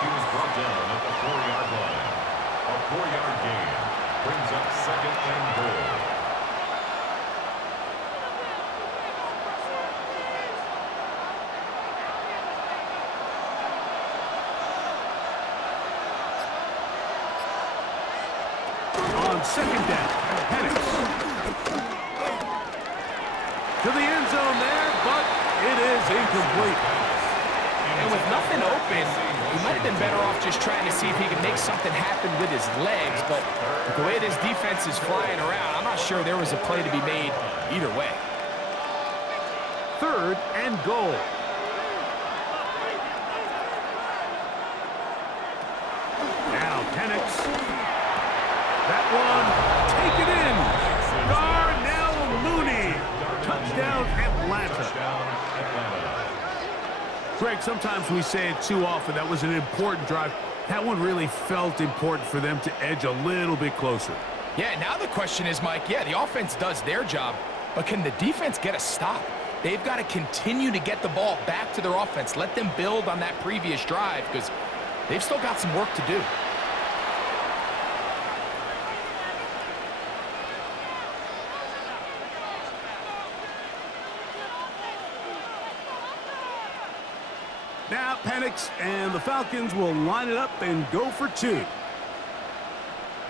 He was brought down at the 4-yard line. A 4-yard gain brings up 2nd and goal. on second down. Penix. To the end zone there, but it is incomplete. And with nothing open, he might have been better off just trying to see if he could make something happen with his legs, but with the way this defense is flying around, I'm not sure there was a play to be made either way. 3rd and goal. Now Penix. That one taken in. Darnell Mooney. Touchdown Atlanta. Greg, sometimes we say it too often. That was an important drive. That one really felt important for them to edge a little bit closer. Yeah, now the question is, Mike, yeah, the offense does their job, but can the defense get a stop? They've got to continue to get the ball back to their offense. Let them build on that previous drive because they've still got some work to do. Now Penix and the Falcons will line it up and go for 2.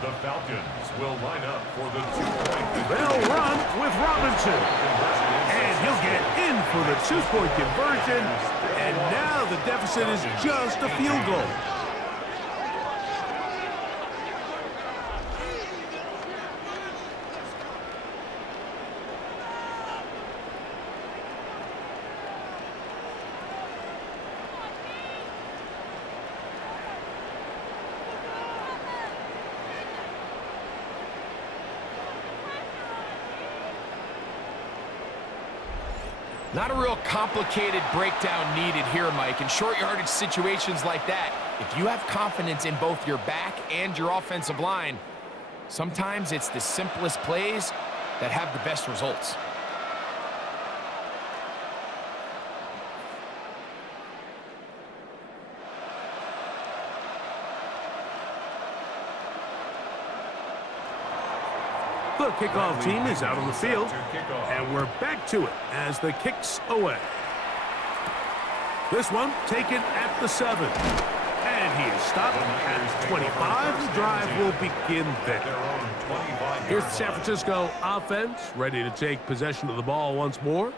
The Falcons will line up for the 2-point. They'll run with Robinson. And he'll get in for the 2-point conversion. And now the deficit is just a field goal. Not a real complicated breakdown needed here, Mike. In short yardage situations like that, if you have confidence in both your back and your offensive line, sometimes it's the simplest plays that have the best results. The kickoff team is out on the field, and we're back to it as the kicks away. This one taken at the 7. And he is stopped at 25. The drive will begin there. Here's the San Francisco offense, ready to take possession of the ball once more.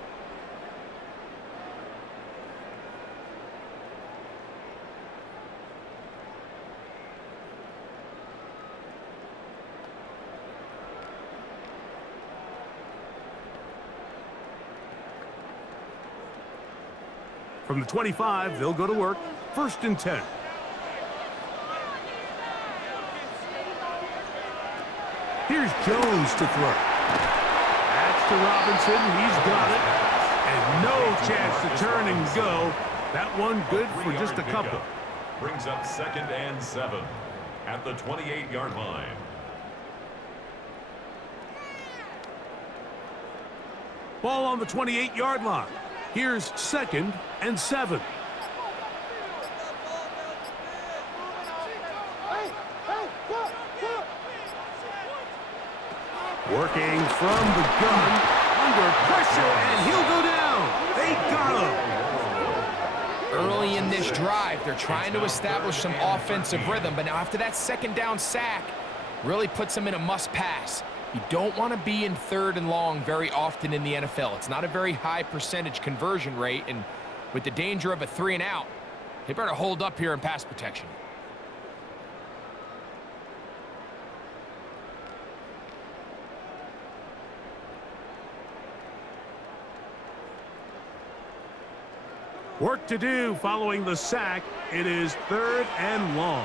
From the 25, they'll go to work. 1st and 10. Here's Jones to throw. That's to Robinson. He's got it. And no chance to turn and go. That one good for just a couple. Brings up 2nd and 7 at the 28-yard line. Ball on the 28-yard line. Here's 2nd and 7. Working from the gun, under pressure, and he'll go down. They got him. Early in this drive, they're trying to establish some offensive rhythm, but now after that 2nd down sack, really puts them in a must-pass. You don't want to be in 3rd and long very often in the NFL. It's not a very high percentage conversion rate, and with the danger of a 3-and-out, they better hold up here in pass protection. Work to do following the sack. It is 3rd and long.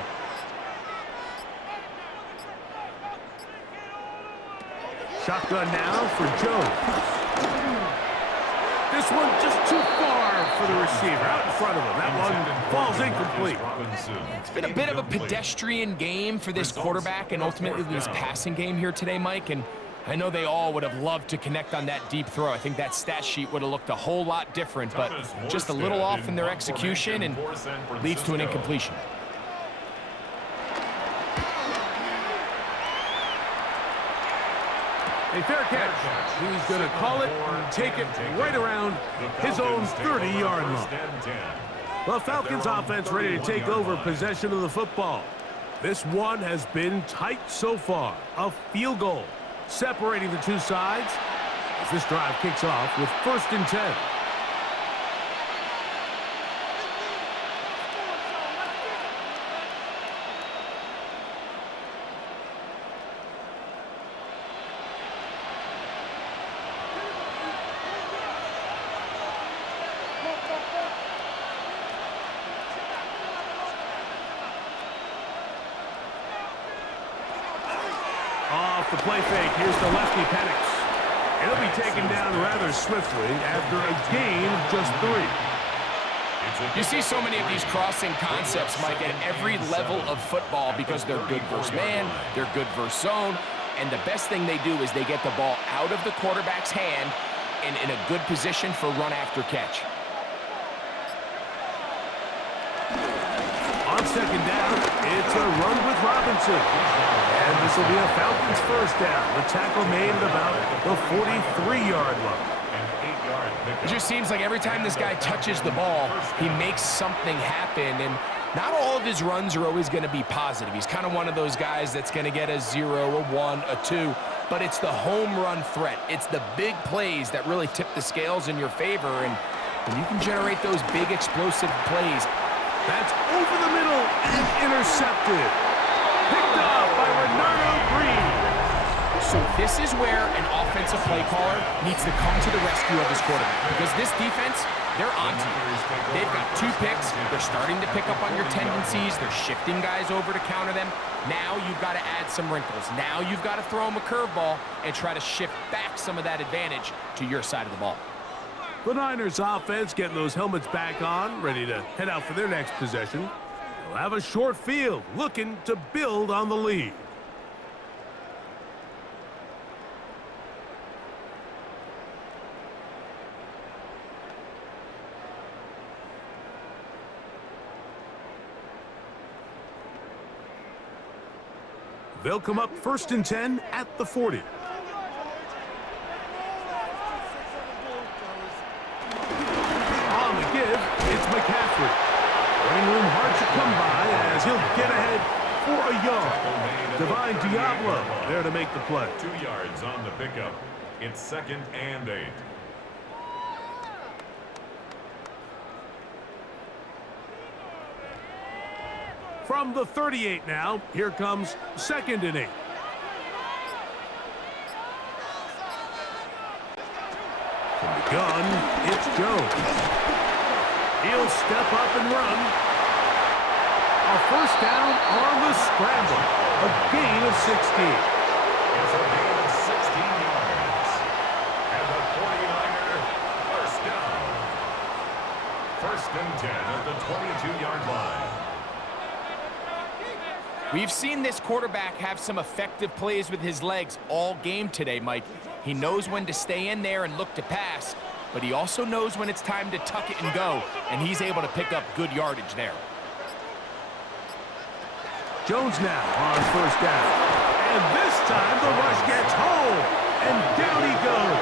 Shotgun now for Jones. This one just too far for the receiver. Out in front of him. That one falls incomplete. It's been a bit of a pedestrian game for this quarterback and ultimately this passing game here today, Mike. And I know they all would have loved to connect on that deep throw. I think that stat sheet would have looked a whole lot different, but just a little off in their execution and leads to an incompletion. A fair catch. He's going to call it and take it right around his own 30-yard line. The Falcons offense ready to take over possession of the football. This one has been tight so far. A field goal separating the two sides as this drive kicks off with 1st and 10. Off the play fake, here's the lefty Penix. It'll be taken down rather swiftly after a gain of just 3. You see so many of these crossing concepts, Mike, at every level of football because they're good versus man, they're good versus zone, and the best thing they do is they get the ball out of the quarterback's hand and in a good position for run after catch. On 2nd down, it's a run with Robinson. And this will be a Falcons 1st down. The tackle made at about the 43-yard line. It just seems like every time this guy touches the ball, he makes something happen. And not all of his runs are always going to be positive. He's kind of one of those guys that's going to get a 0, a 1, a 2. But it's the home run threat. It's the big plays that really tip the scales in your favor. And when you can generate those big explosive plays, that's over the middle and intercepted. Picked up by Renardo Green. So this is where an offensive play caller needs to come to the rescue of his quarterback. Because this defense, they're on to you. They've got 2 picks. They're starting to pick up on your tendencies. They're shifting guys over to counter them. Now you've got to add some wrinkles. Now you've got to throw them a curveball and try to shift back some of that advantage to your side of the ball. The Niners offense getting those helmets back on, ready to head out for their next possession. They'll have a short field, looking to build on the lead. They'll come up 1st and 10 at the 40. It's McCaffrey. Running room hard to come by as he'll get ahead for a yard. Divine Diablo there to make the play. 2 yards on the pickup. It's 2nd and 8. From the 38 now, here comes 2nd and 8. From the gun, it's Jones. He'll step up and run. A 1st down on the scramble. A gain of 16. It's a gain of 16 yards. And the 49er, 1st down. 1st and 10 at the 22-yard line. We've seen this quarterback have some effective plays with his legs all game today, Mike. He knows when to stay in there and look to pass, but he also knows when it's time to tuck it and go, and he's able to pick up good yardage there. Jones now on 1st down. And this time the rush gets home, and down he goes.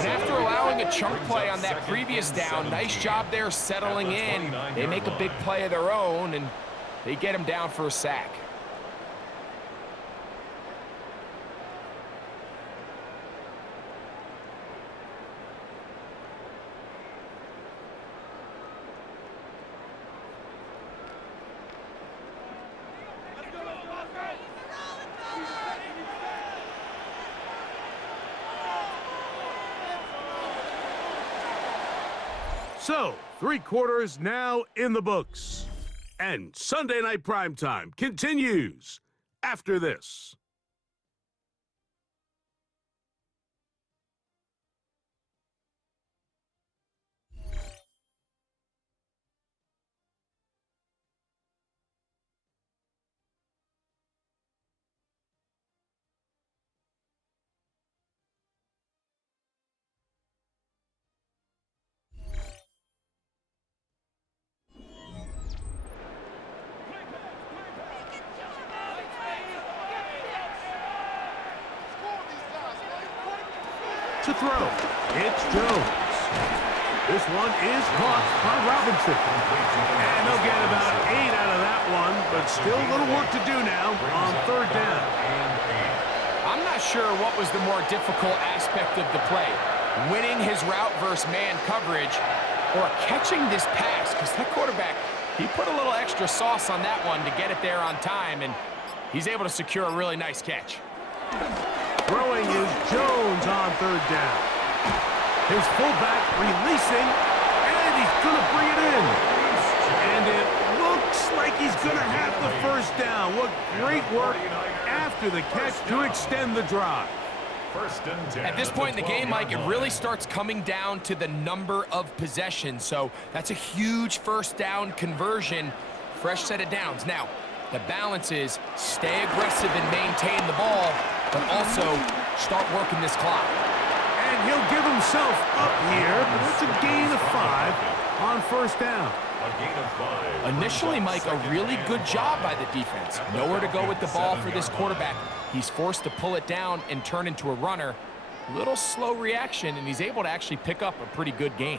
And after allowing a chunk play on that previous down, nice job there settling in. They make a big play of their own, and they get him down for a sack. So, 3 quarters now in the books. And Sunday Night Primetime continues after this. To throw, it's Jones. This one is caught by Robinson. And they'll get about 8 out of that one, but still a little work to do now on third down. I'm not sure what was the more difficult aspect of the play, winning his route versus man coverage or catching this pass, because that quarterback, he put a little extra sauce on that one to get it there on time, and he's able to secure a really nice catch. Throwing is Jones on third down. His fullback releasing, and he's going to bring it in. And it looks like he's going to have the first down. What great work after the catch to extend the drive. At this point in the game, Mike, it really starts coming down to the number of possessions. So that's a huge first down conversion, fresh set of downs. Now, the balance is stay aggressive and maintain the ball, but also start working this clock. And he'll give himself up here, but it's a gain of 5 on first down. Initially, Mike, a really good job by the defense. Nowhere to go with the ball for this quarterback. He's forced to pull it down and turn into a runner. Little slow reaction, and he's able to actually pick up a pretty good gain.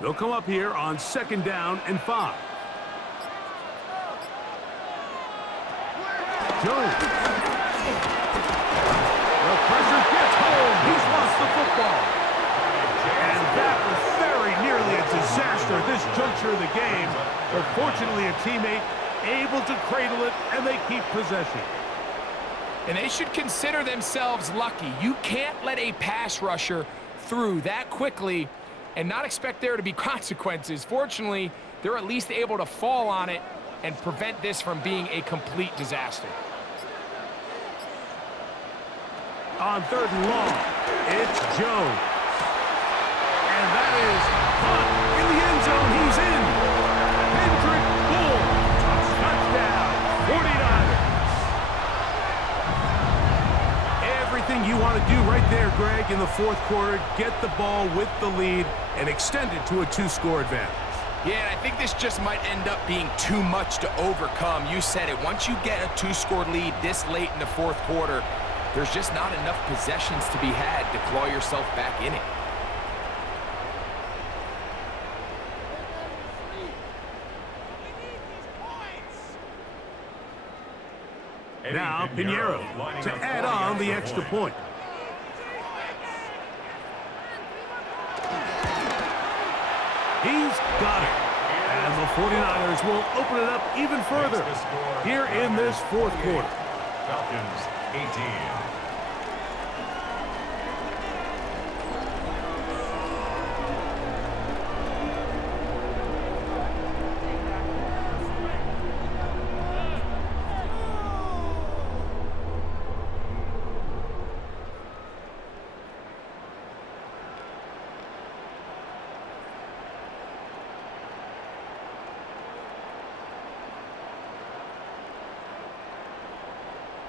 They'll come up here on second down and 5. Jones. The pressure gets home. He's lost the football. And that was very nearly a disaster at this juncture of the game. But fortunately, a teammate able to cradle it, and they keep possession. And they should consider themselves lucky. You can't let a pass rusher through that quickly and not expect there to be consequences. Fortunately, they're at least able to fall on it and prevent this from being a complete disaster. On third and long, it's Jones. And that is caught in the end zone. He's in. Hendrick Bull. Touchdown. 49ers. Everything you want to do right there, Greg, in the fourth quarter. Get the ball with the lead and extend it to a 2-score advantage. Yeah, and I think this just might end up being too much to overcome. You said it. Once you get a 2-score lead this late in the fourth quarter, there's just not enough possessions to be had to claw yourself back in it. Now Pinheiro to add on the extra point. He's got it. And the 49ers will open it up even further here in this fourth quarter. Falcons 18.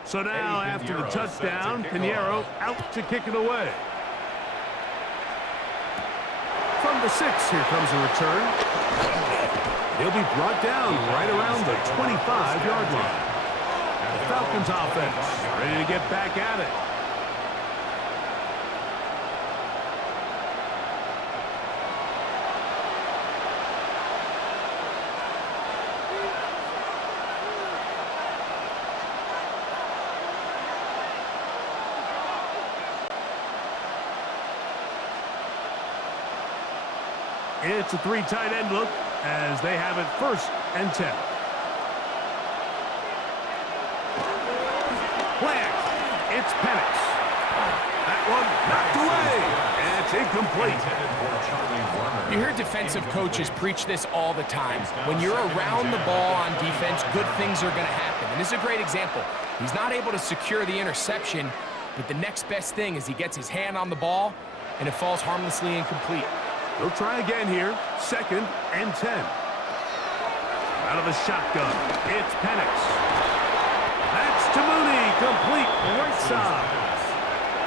So now, after the touchdown, Pinheiro out to kick it away. From the 6, here comes a return. He'll be brought down right around the 25-yard line. The Falcons offense ready to get back at it. It's a 3 tight end look as they have it 1st and 10. Plant. It's Penix. That one knocked away. And it's incomplete. You hear defensive coaches preach this all the time. When you're around the ball on defense, good things are going to happen. And this is a great example. He's not able to secure the interception, but the next best thing is he gets his hand on the ball, and it falls harmlessly incomplete. They'll try again here. 2nd and 10. Out of the shotgun, it's Penix. That's to Mooney, complete right side.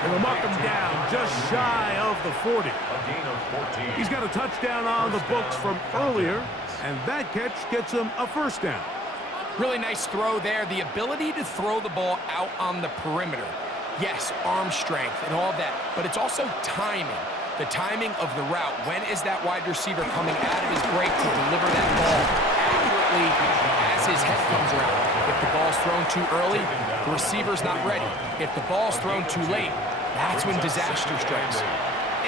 And they'll mark him down just shy of the 40. A gain of 14. He's got a touchdown on the books from earlier, and that catch gets him a 1st down. Really nice throw there. The ability to throw the ball out on the perimeter. Yes, arm strength and all that, but it's also timing. The timing of the route. When is that wide receiver coming out of his break to deliver that ball accurately as his head comes around? If the ball's thrown too early, the receiver's not ready. If the ball's thrown too late, that's when disaster strikes.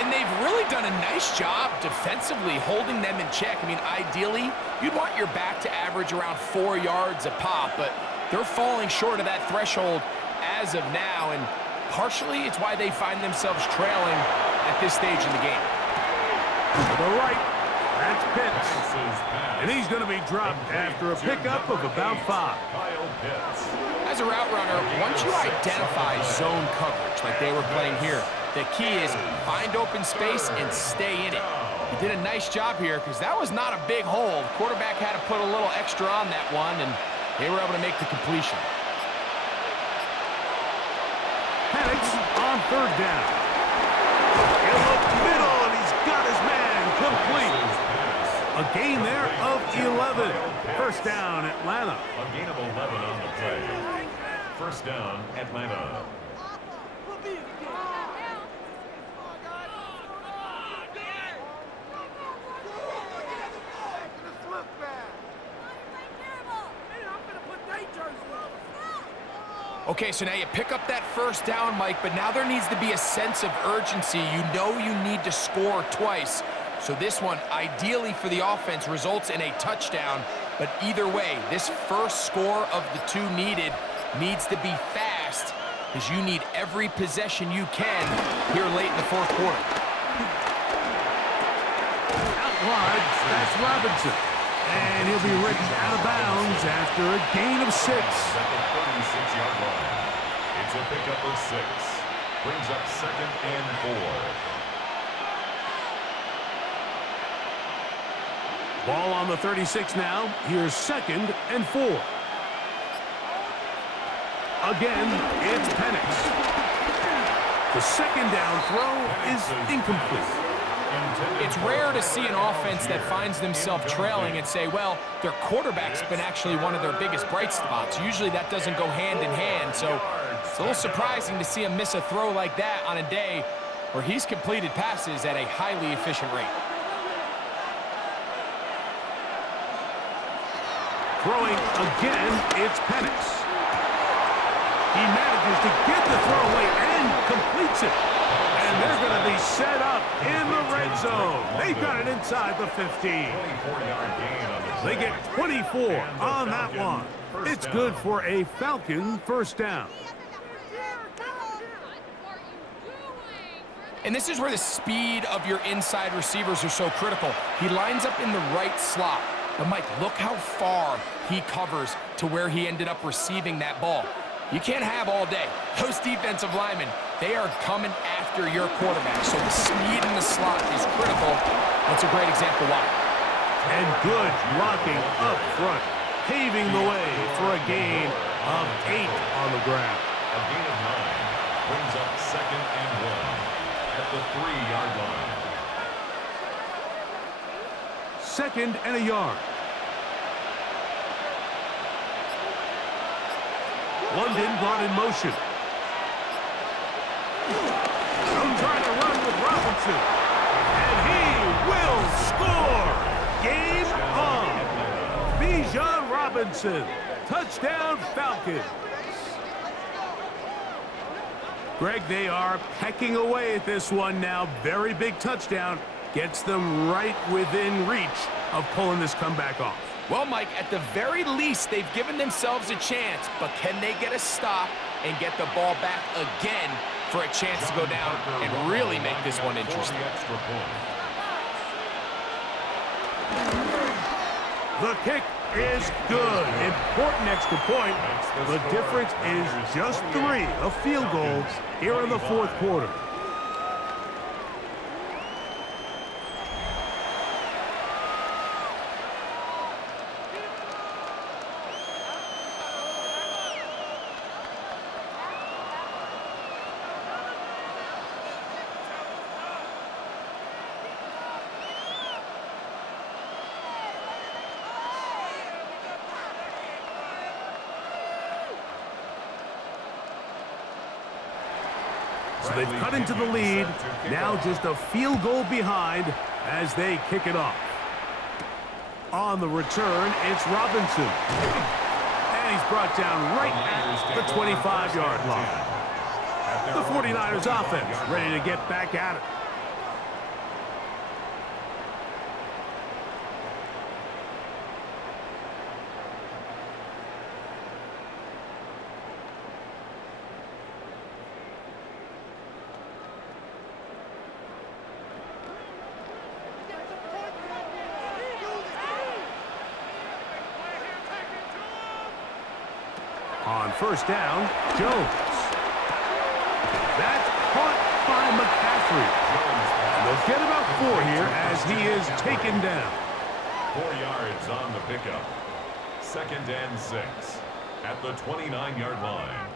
And they've really done a nice job defensively holding them in check. I mean, ideally, you'd want your back to average around 4 yards a pop, but they're falling short of that threshold as of now, and partially it's why they find themselves trailing at this stage in the game. To the right, that's Pitts. And he's going to be dropped after a pickup of about 5. As a route runner, once you identify zone coverage like they were playing here, the key is find open space and stay in it. He did a nice job here because that was not a big hole. The quarterback had to put a little extra on that one, and they were able to make the completion. Penix on 3rd down. In the middle, and he's got his man complete. A gain there of 11. 1st down, Atlanta. A gain of 11 on the play. 1st down, Atlanta. Okay, so now you pick up that 1st down, Mike, but now there needs to be a sense of urgency. You know you need to score twice. So this one, ideally for the offense, results in a touchdown. But either way, this first score of the 2 needed needs to be fast, because you need every possession you can here late in the 4th quarter. Out wide, that's Robinson. And he'll be written out of bounds after a gain of 6. At the 36-yard line. It's a pickup of 6. Brings up 2nd and 4. Ball on the 36 now. Here's 2nd and 4. Again, it's Penix. The 2nd down throw is incomplete. It's rare to see an offense that finds themselves trailing and say, well, their quarterback's been actually one of their biggest bright spots. Usually that doesn't go hand in hand, so it's a little surprising to see him miss a throw like that on a day where he's completed passes at a highly efficient rate. Throwing again, it's Penix. He manages to get the throw late and completes it. And they're going to be set up in the red zone. They've got it inside the 15. They get 24 on that one. It's good for a Falcon 1st down. And this is where the speed of your inside receivers are so critical. He lines up in the right slot. But, Mike, look how far he covers to where he ended up receiving that ball. You can't have all day. Those defensive linemen, they are coming after your quarterback. So the speed in the slot is critical. That's a great example why. And good blocking up front, paving the way for a gain of 8 on the ground. A gain of 9 brings up 2nd and 1 at the 3-yard line. 2nd and a yard. London brought in motion. Trying to run with Robinson. And he will score. Game on. Bijan Robinson. Touchdown Falcons. Greg, they are pecking away at this one now. Very big touchdown. Gets them right within reach of pulling this comeback off. Well, Mike, at the very least, they've given themselves a chance, but can they get a stop and get the ball back again for a chance to go down and really make this one interesting? The kick is good. Important extra point. The difference is just 3, a field goal here in the 4th quarter. So they've cut into the lead. Now just a field goal behind as they kick it off. On the return, it's Robinson. And he's brought down right at the 25-yard line. The 49ers offense ready to get back at it. On first down, Jones. That's caught by McCaffrey. And they'll get about 4 here as he is taken down. 4 yards on the pickup. 2nd and 6 at the 29-yard line.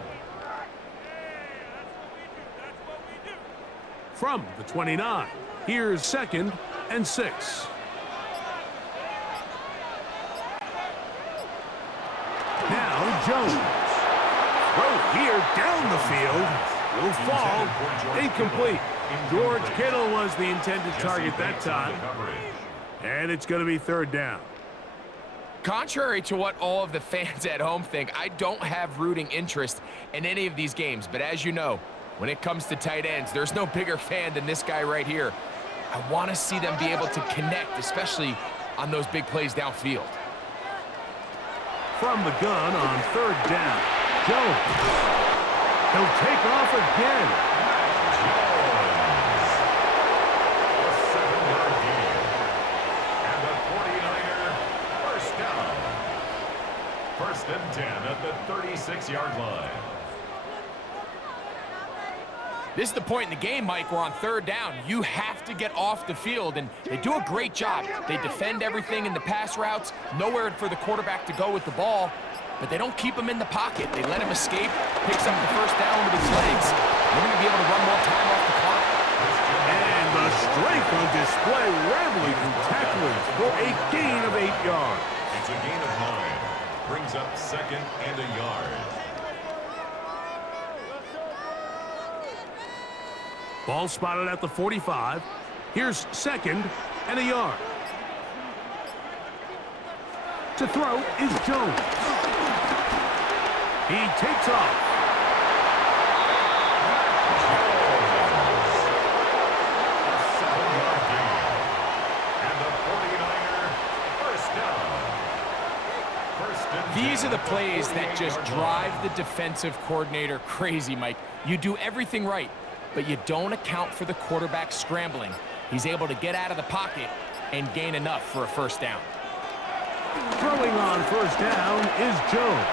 From the 29, here's 2nd and 6. Now Jones. Throw here down the field. Will fall. Incomplete. George Kittle was the intended target that time. And it's going to be 3rd down. Contrary to what all of the fans at home think, I don't have rooting interest in any of these games. But as you know, when it comes to tight ends, there's no bigger fan than this guy right here. I want to see them be able to connect, especially on those big plays downfield. From the gun on 3rd down, Jones. He'll take off again. A 7-yard gain. And the 49er first down. 1st and 10 at the 36-yard line. This is the point in the game, Mike, where on 3rd down, you have to get off the field, and they do a great job. They defend everything in the pass routes, nowhere for the quarterback to go with the ball, but they don't keep him in the pocket. They let him escape, picks up the first down with his legs. They're going to be able to run more time off the clock. And the strength on display, rambling through tacklers for a gain of 8 yards. It's a gain of 9. Brings up 2nd and a yard. Ball spotted at the 45. Here's 2nd and a yard. To throw is Jones. He takes off. A 7-yard gain. And the 49er first down. 1st and 10 These are the at plays that just 48-yard drive line. the defensive coordinator crazy, Mike. You do everything right, but you don't account for the quarterback scrambling. He's able to get out of the pocket and gain enough for a first down. Throwing on first down is Jones.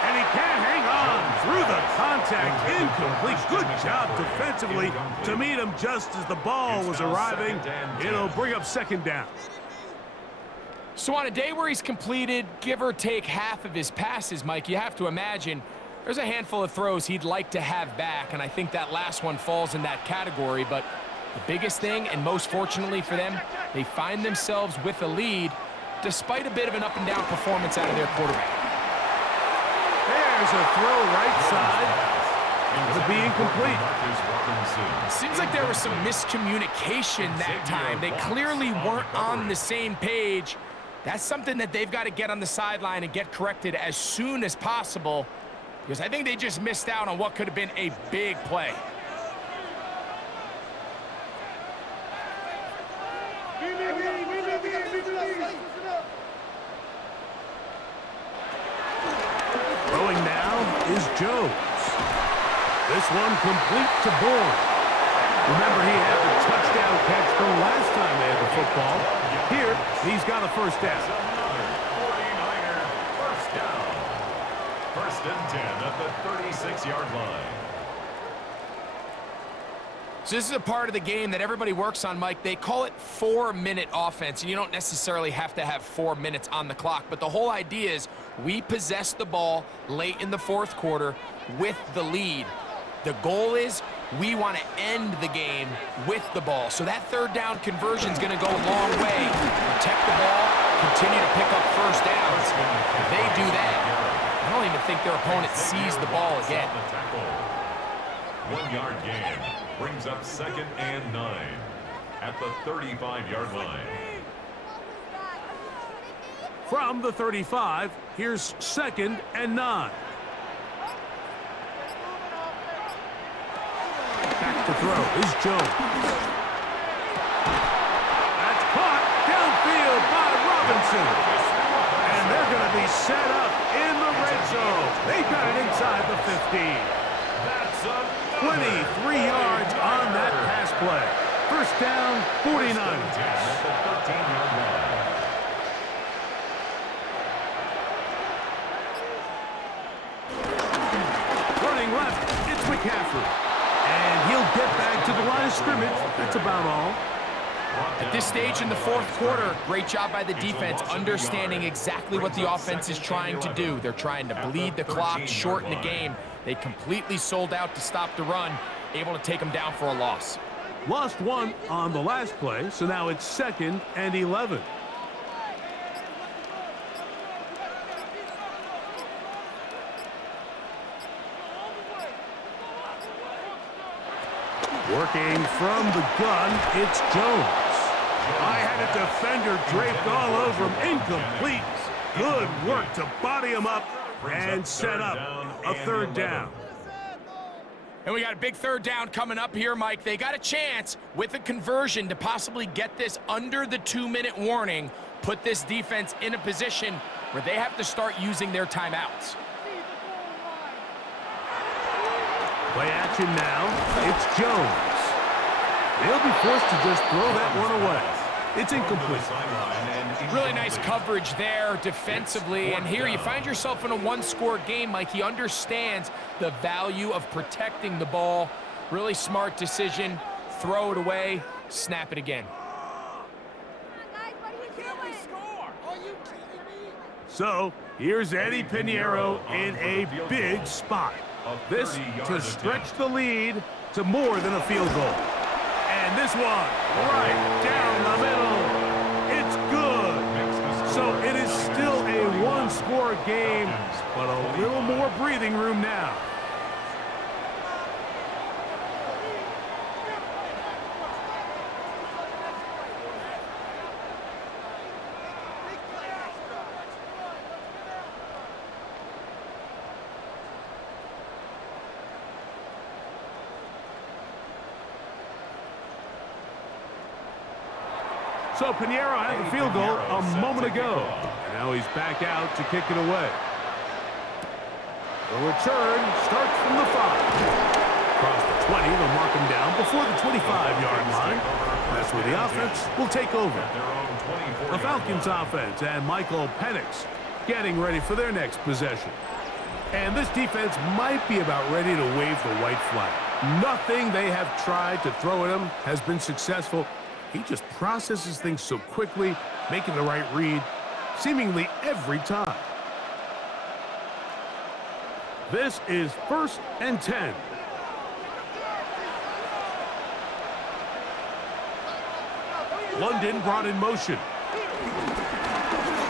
And he can't hang on through the contact. Incomplete. Good job defensively to meet him just as the ball was arriving. It'll bring up 2nd down. So on a day where he's completed, give or take half of his passes, Mike, you have to imagine there's a handful of throws he'd like to have back, and I think that last one falls in that category. But the biggest thing, and most fortunately for them, they find themselves with a lead despite a bit of an up-and-down performance out of their quarterback. There's a throw right side. It'll be incomplete. Seems like there was some miscommunication that time. They clearly weren't on the same page. That's something that they've got to get on the sideline and get corrected as soon as possible, because I think they just missed out on what could have been a big play. Throwing now is Jones. This one complete to Bourne. Remember, he had the touchdown catch the last time they had the football. Here, he's got a first down. 49er first down. 1st and 10 at the 36-yard line. So this is a part of the game that everybody works on, Mike. They call it 4-minute offense, and you don't necessarily have to have 4 minutes on the clock. But the whole idea is we possess the ball late in the 4th quarter with the lead. The goal is we want to end the game with the ball. So that 3rd down conversion is going to go a long way. Protect the ball, continue to pick up first downs. If they do that, I don't even think their opponent sees the ball again. 1-yard gain. Brings up 2nd and 9 at the 35-yard line. From the 35, here's 2nd and 9. Back to throw is Jones. That's caught downfield by Robinson. And they're going to be set up in the red zone. They got it inside the 15. That's 23 yards on that pass play. First down, 49. at the 13-yard line. Running left, it's McCaffrey. And he'll get back to the line of scrimmage. That's about all. At this stage in the fourth quarter, great job by the defense, understanding exactly what the offense is trying to do. They're trying to bleed the clock, shorten the game. They completely sold out to stop the run, able to take them down for a loss. Lost one on the last play, so now it's 2nd and 11. Working from the gun, it's Jones. I had a defender draped all over him. Incomplete. Good work to body him up and set up a 3rd down. And we got a big 3rd down coming up here, Mike. They got a chance with a conversion to possibly get this under the 2-minute warning, put this defense in a position where they have to start using their timeouts. Play action now. It's Jones. They'll be forced to just throw that one away. It's incomplete. Really nice coverage there defensively. And here you find yourself in a 1-score game, Mike. He understands the value of protecting the ball. Really smart decision. Throw it away. Snap it again. So here's Eddie Pinheiro in a big spot. This to stretch the lead to more than a field goal. And this one right down the middle. It's good. So it is still a 1-score game, but a little more breathing room now. So Pinheiro had the field goal a moment ago. Now he's back out to kick it away. The return starts from the 5. Across the 20, they'll mark him down before the 25-yard line. That's where the offense will take over. The Falcons offense and Michael Penix getting ready for their next possession. And this defense might be about ready to wave the white flag. Nothing they have tried to throw at him has been successful. He just processes things so quickly, making the right read seemingly every time. This is 1st and 10. London brought in motion.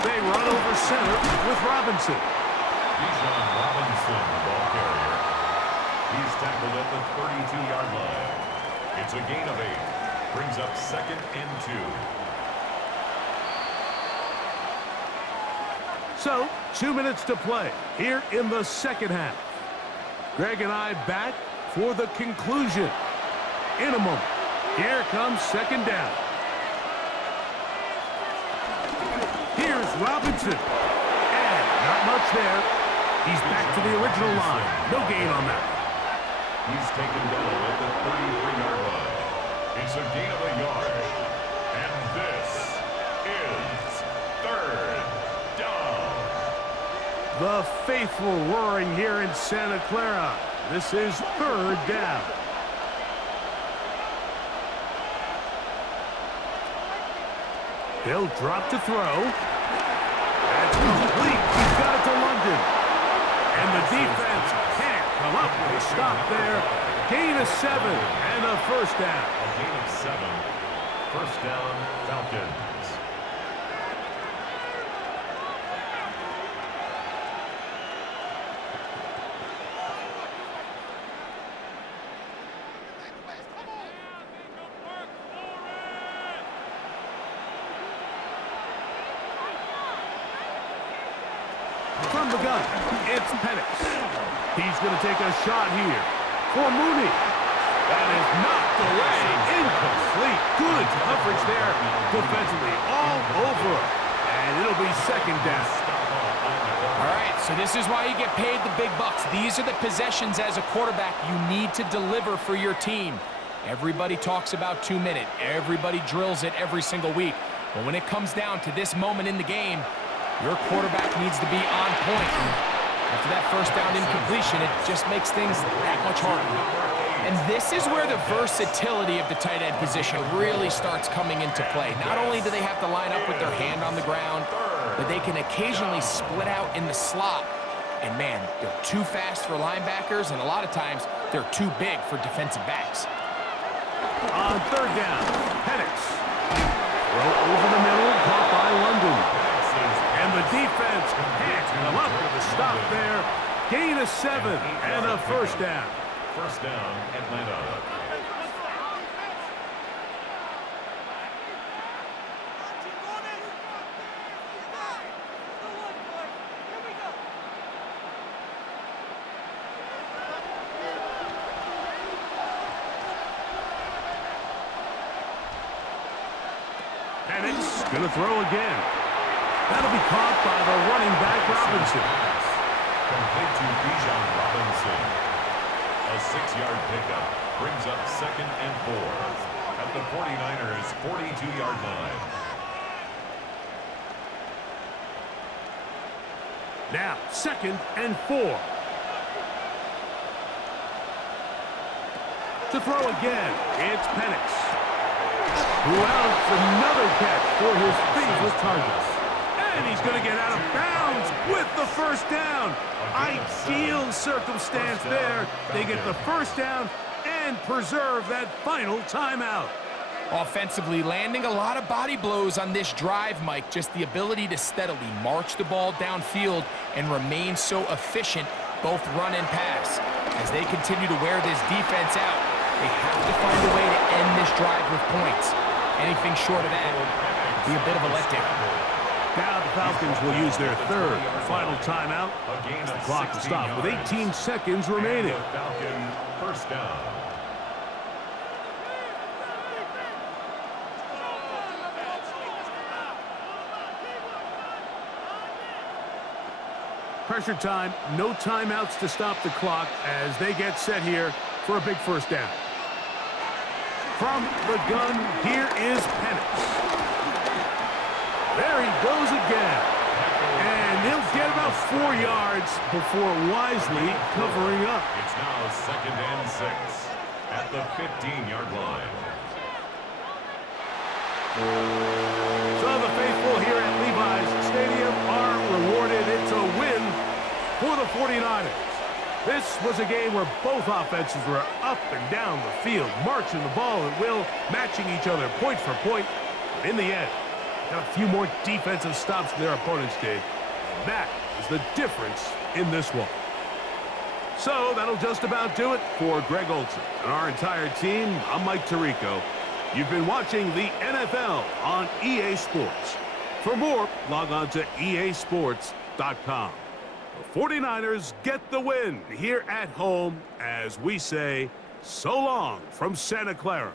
They run over center with Robinson. Bijan Robinson, the ball carrier. He's tackled at the 32-yard line. It's a gain of 8. Brings up 2nd and 2. So, 2 minutes to play here in the second half. Greg and I back for the conclusion. In a moment, here comes 2nd down. Here's Robinson. And not much there. He's back to the original line. No gain on that. He's taken down at the 33-yard line. It's a gain of a yard. And this is 3rd down. The faithful roaring here in Santa Clara. This is 3rd down. They'll drop to throw. That's complete. He's got it to London. And the defense can't come up with a stop there. Gain of 7 and a 1st down. A gain of 7. 1st down, Falcons. From the gun, it's Penix. He's going to take a shot here for Mooney. That is knocked away. Incomplete. Good coverage there defensively all over him. And it'll be second down. All right, so this is why you get paid the big bucks. These are the possessions as a quarterback you need to deliver for your team. Everybody talks about 2 minutes. Everybody drills it every single week. But when it comes down to this moment in the game, your quarterback needs to be on point. After that first down incompletion, it just makes things that much harder. And this is where the versatility of the tight end position really starts coming into play. Not only do they have to line up with their hand on the ground, but they can occasionally split out in the slot. And man, they're too fast for linebackers, and a lot of times they're too big for defensive backs. On third down, Penix. Throw over the middle, caught by London. And the defense can't come up with a stop there. Gain of 7 and a first down. First down, Atlanta. Penix going to throw again. That'll be caught by the running back, Robinson. Complete to Bijan Robinson. A 6-yard pickup brings up 2nd and 4 at the 49ers' 42-yard line. Now, 2nd and 4. To throw again, it's Penix. Who else? Another catch for his favorite target. And he's going to get out of bounds with the first down. Ideal circumstance there. They get the first down and preserve that final timeout. Offensively, landing a lot of body blows on this drive, Mike. Just the ability to steadily march the ball downfield and remain so efficient, both run and pass. As they continue to wear this defense out, they have to find a way to end this drive with points. Anything short of that would be a bit of a letdown. Now the Falcons will use their third and final timeout. The clock will stop with 18 seconds remaining. Falcon first down. Pressure time, no timeouts to stop the clock as they get set here for a big first down. From the gun, here is Penix. There he goes again. And he'll get about 4 yards before wisely covering up. It's now 2nd and 6 at the 15-yard line. So the faithful here at Levi's Stadium are rewarded. It's a win for the 49ers. This was a game where both offenses were up and down the field, marching the ball at will, matching each other point for point. But in the end, got a few more defensive stops than their opponents did. And that is the difference in this one. So that'll just about do it for Greg Olson and our entire team. I'm Mike Tirico. You've been watching the NFL on EA Sports. For more, log on to easports.com. The 49ers get the win here at home as we say so long from Santa Clara.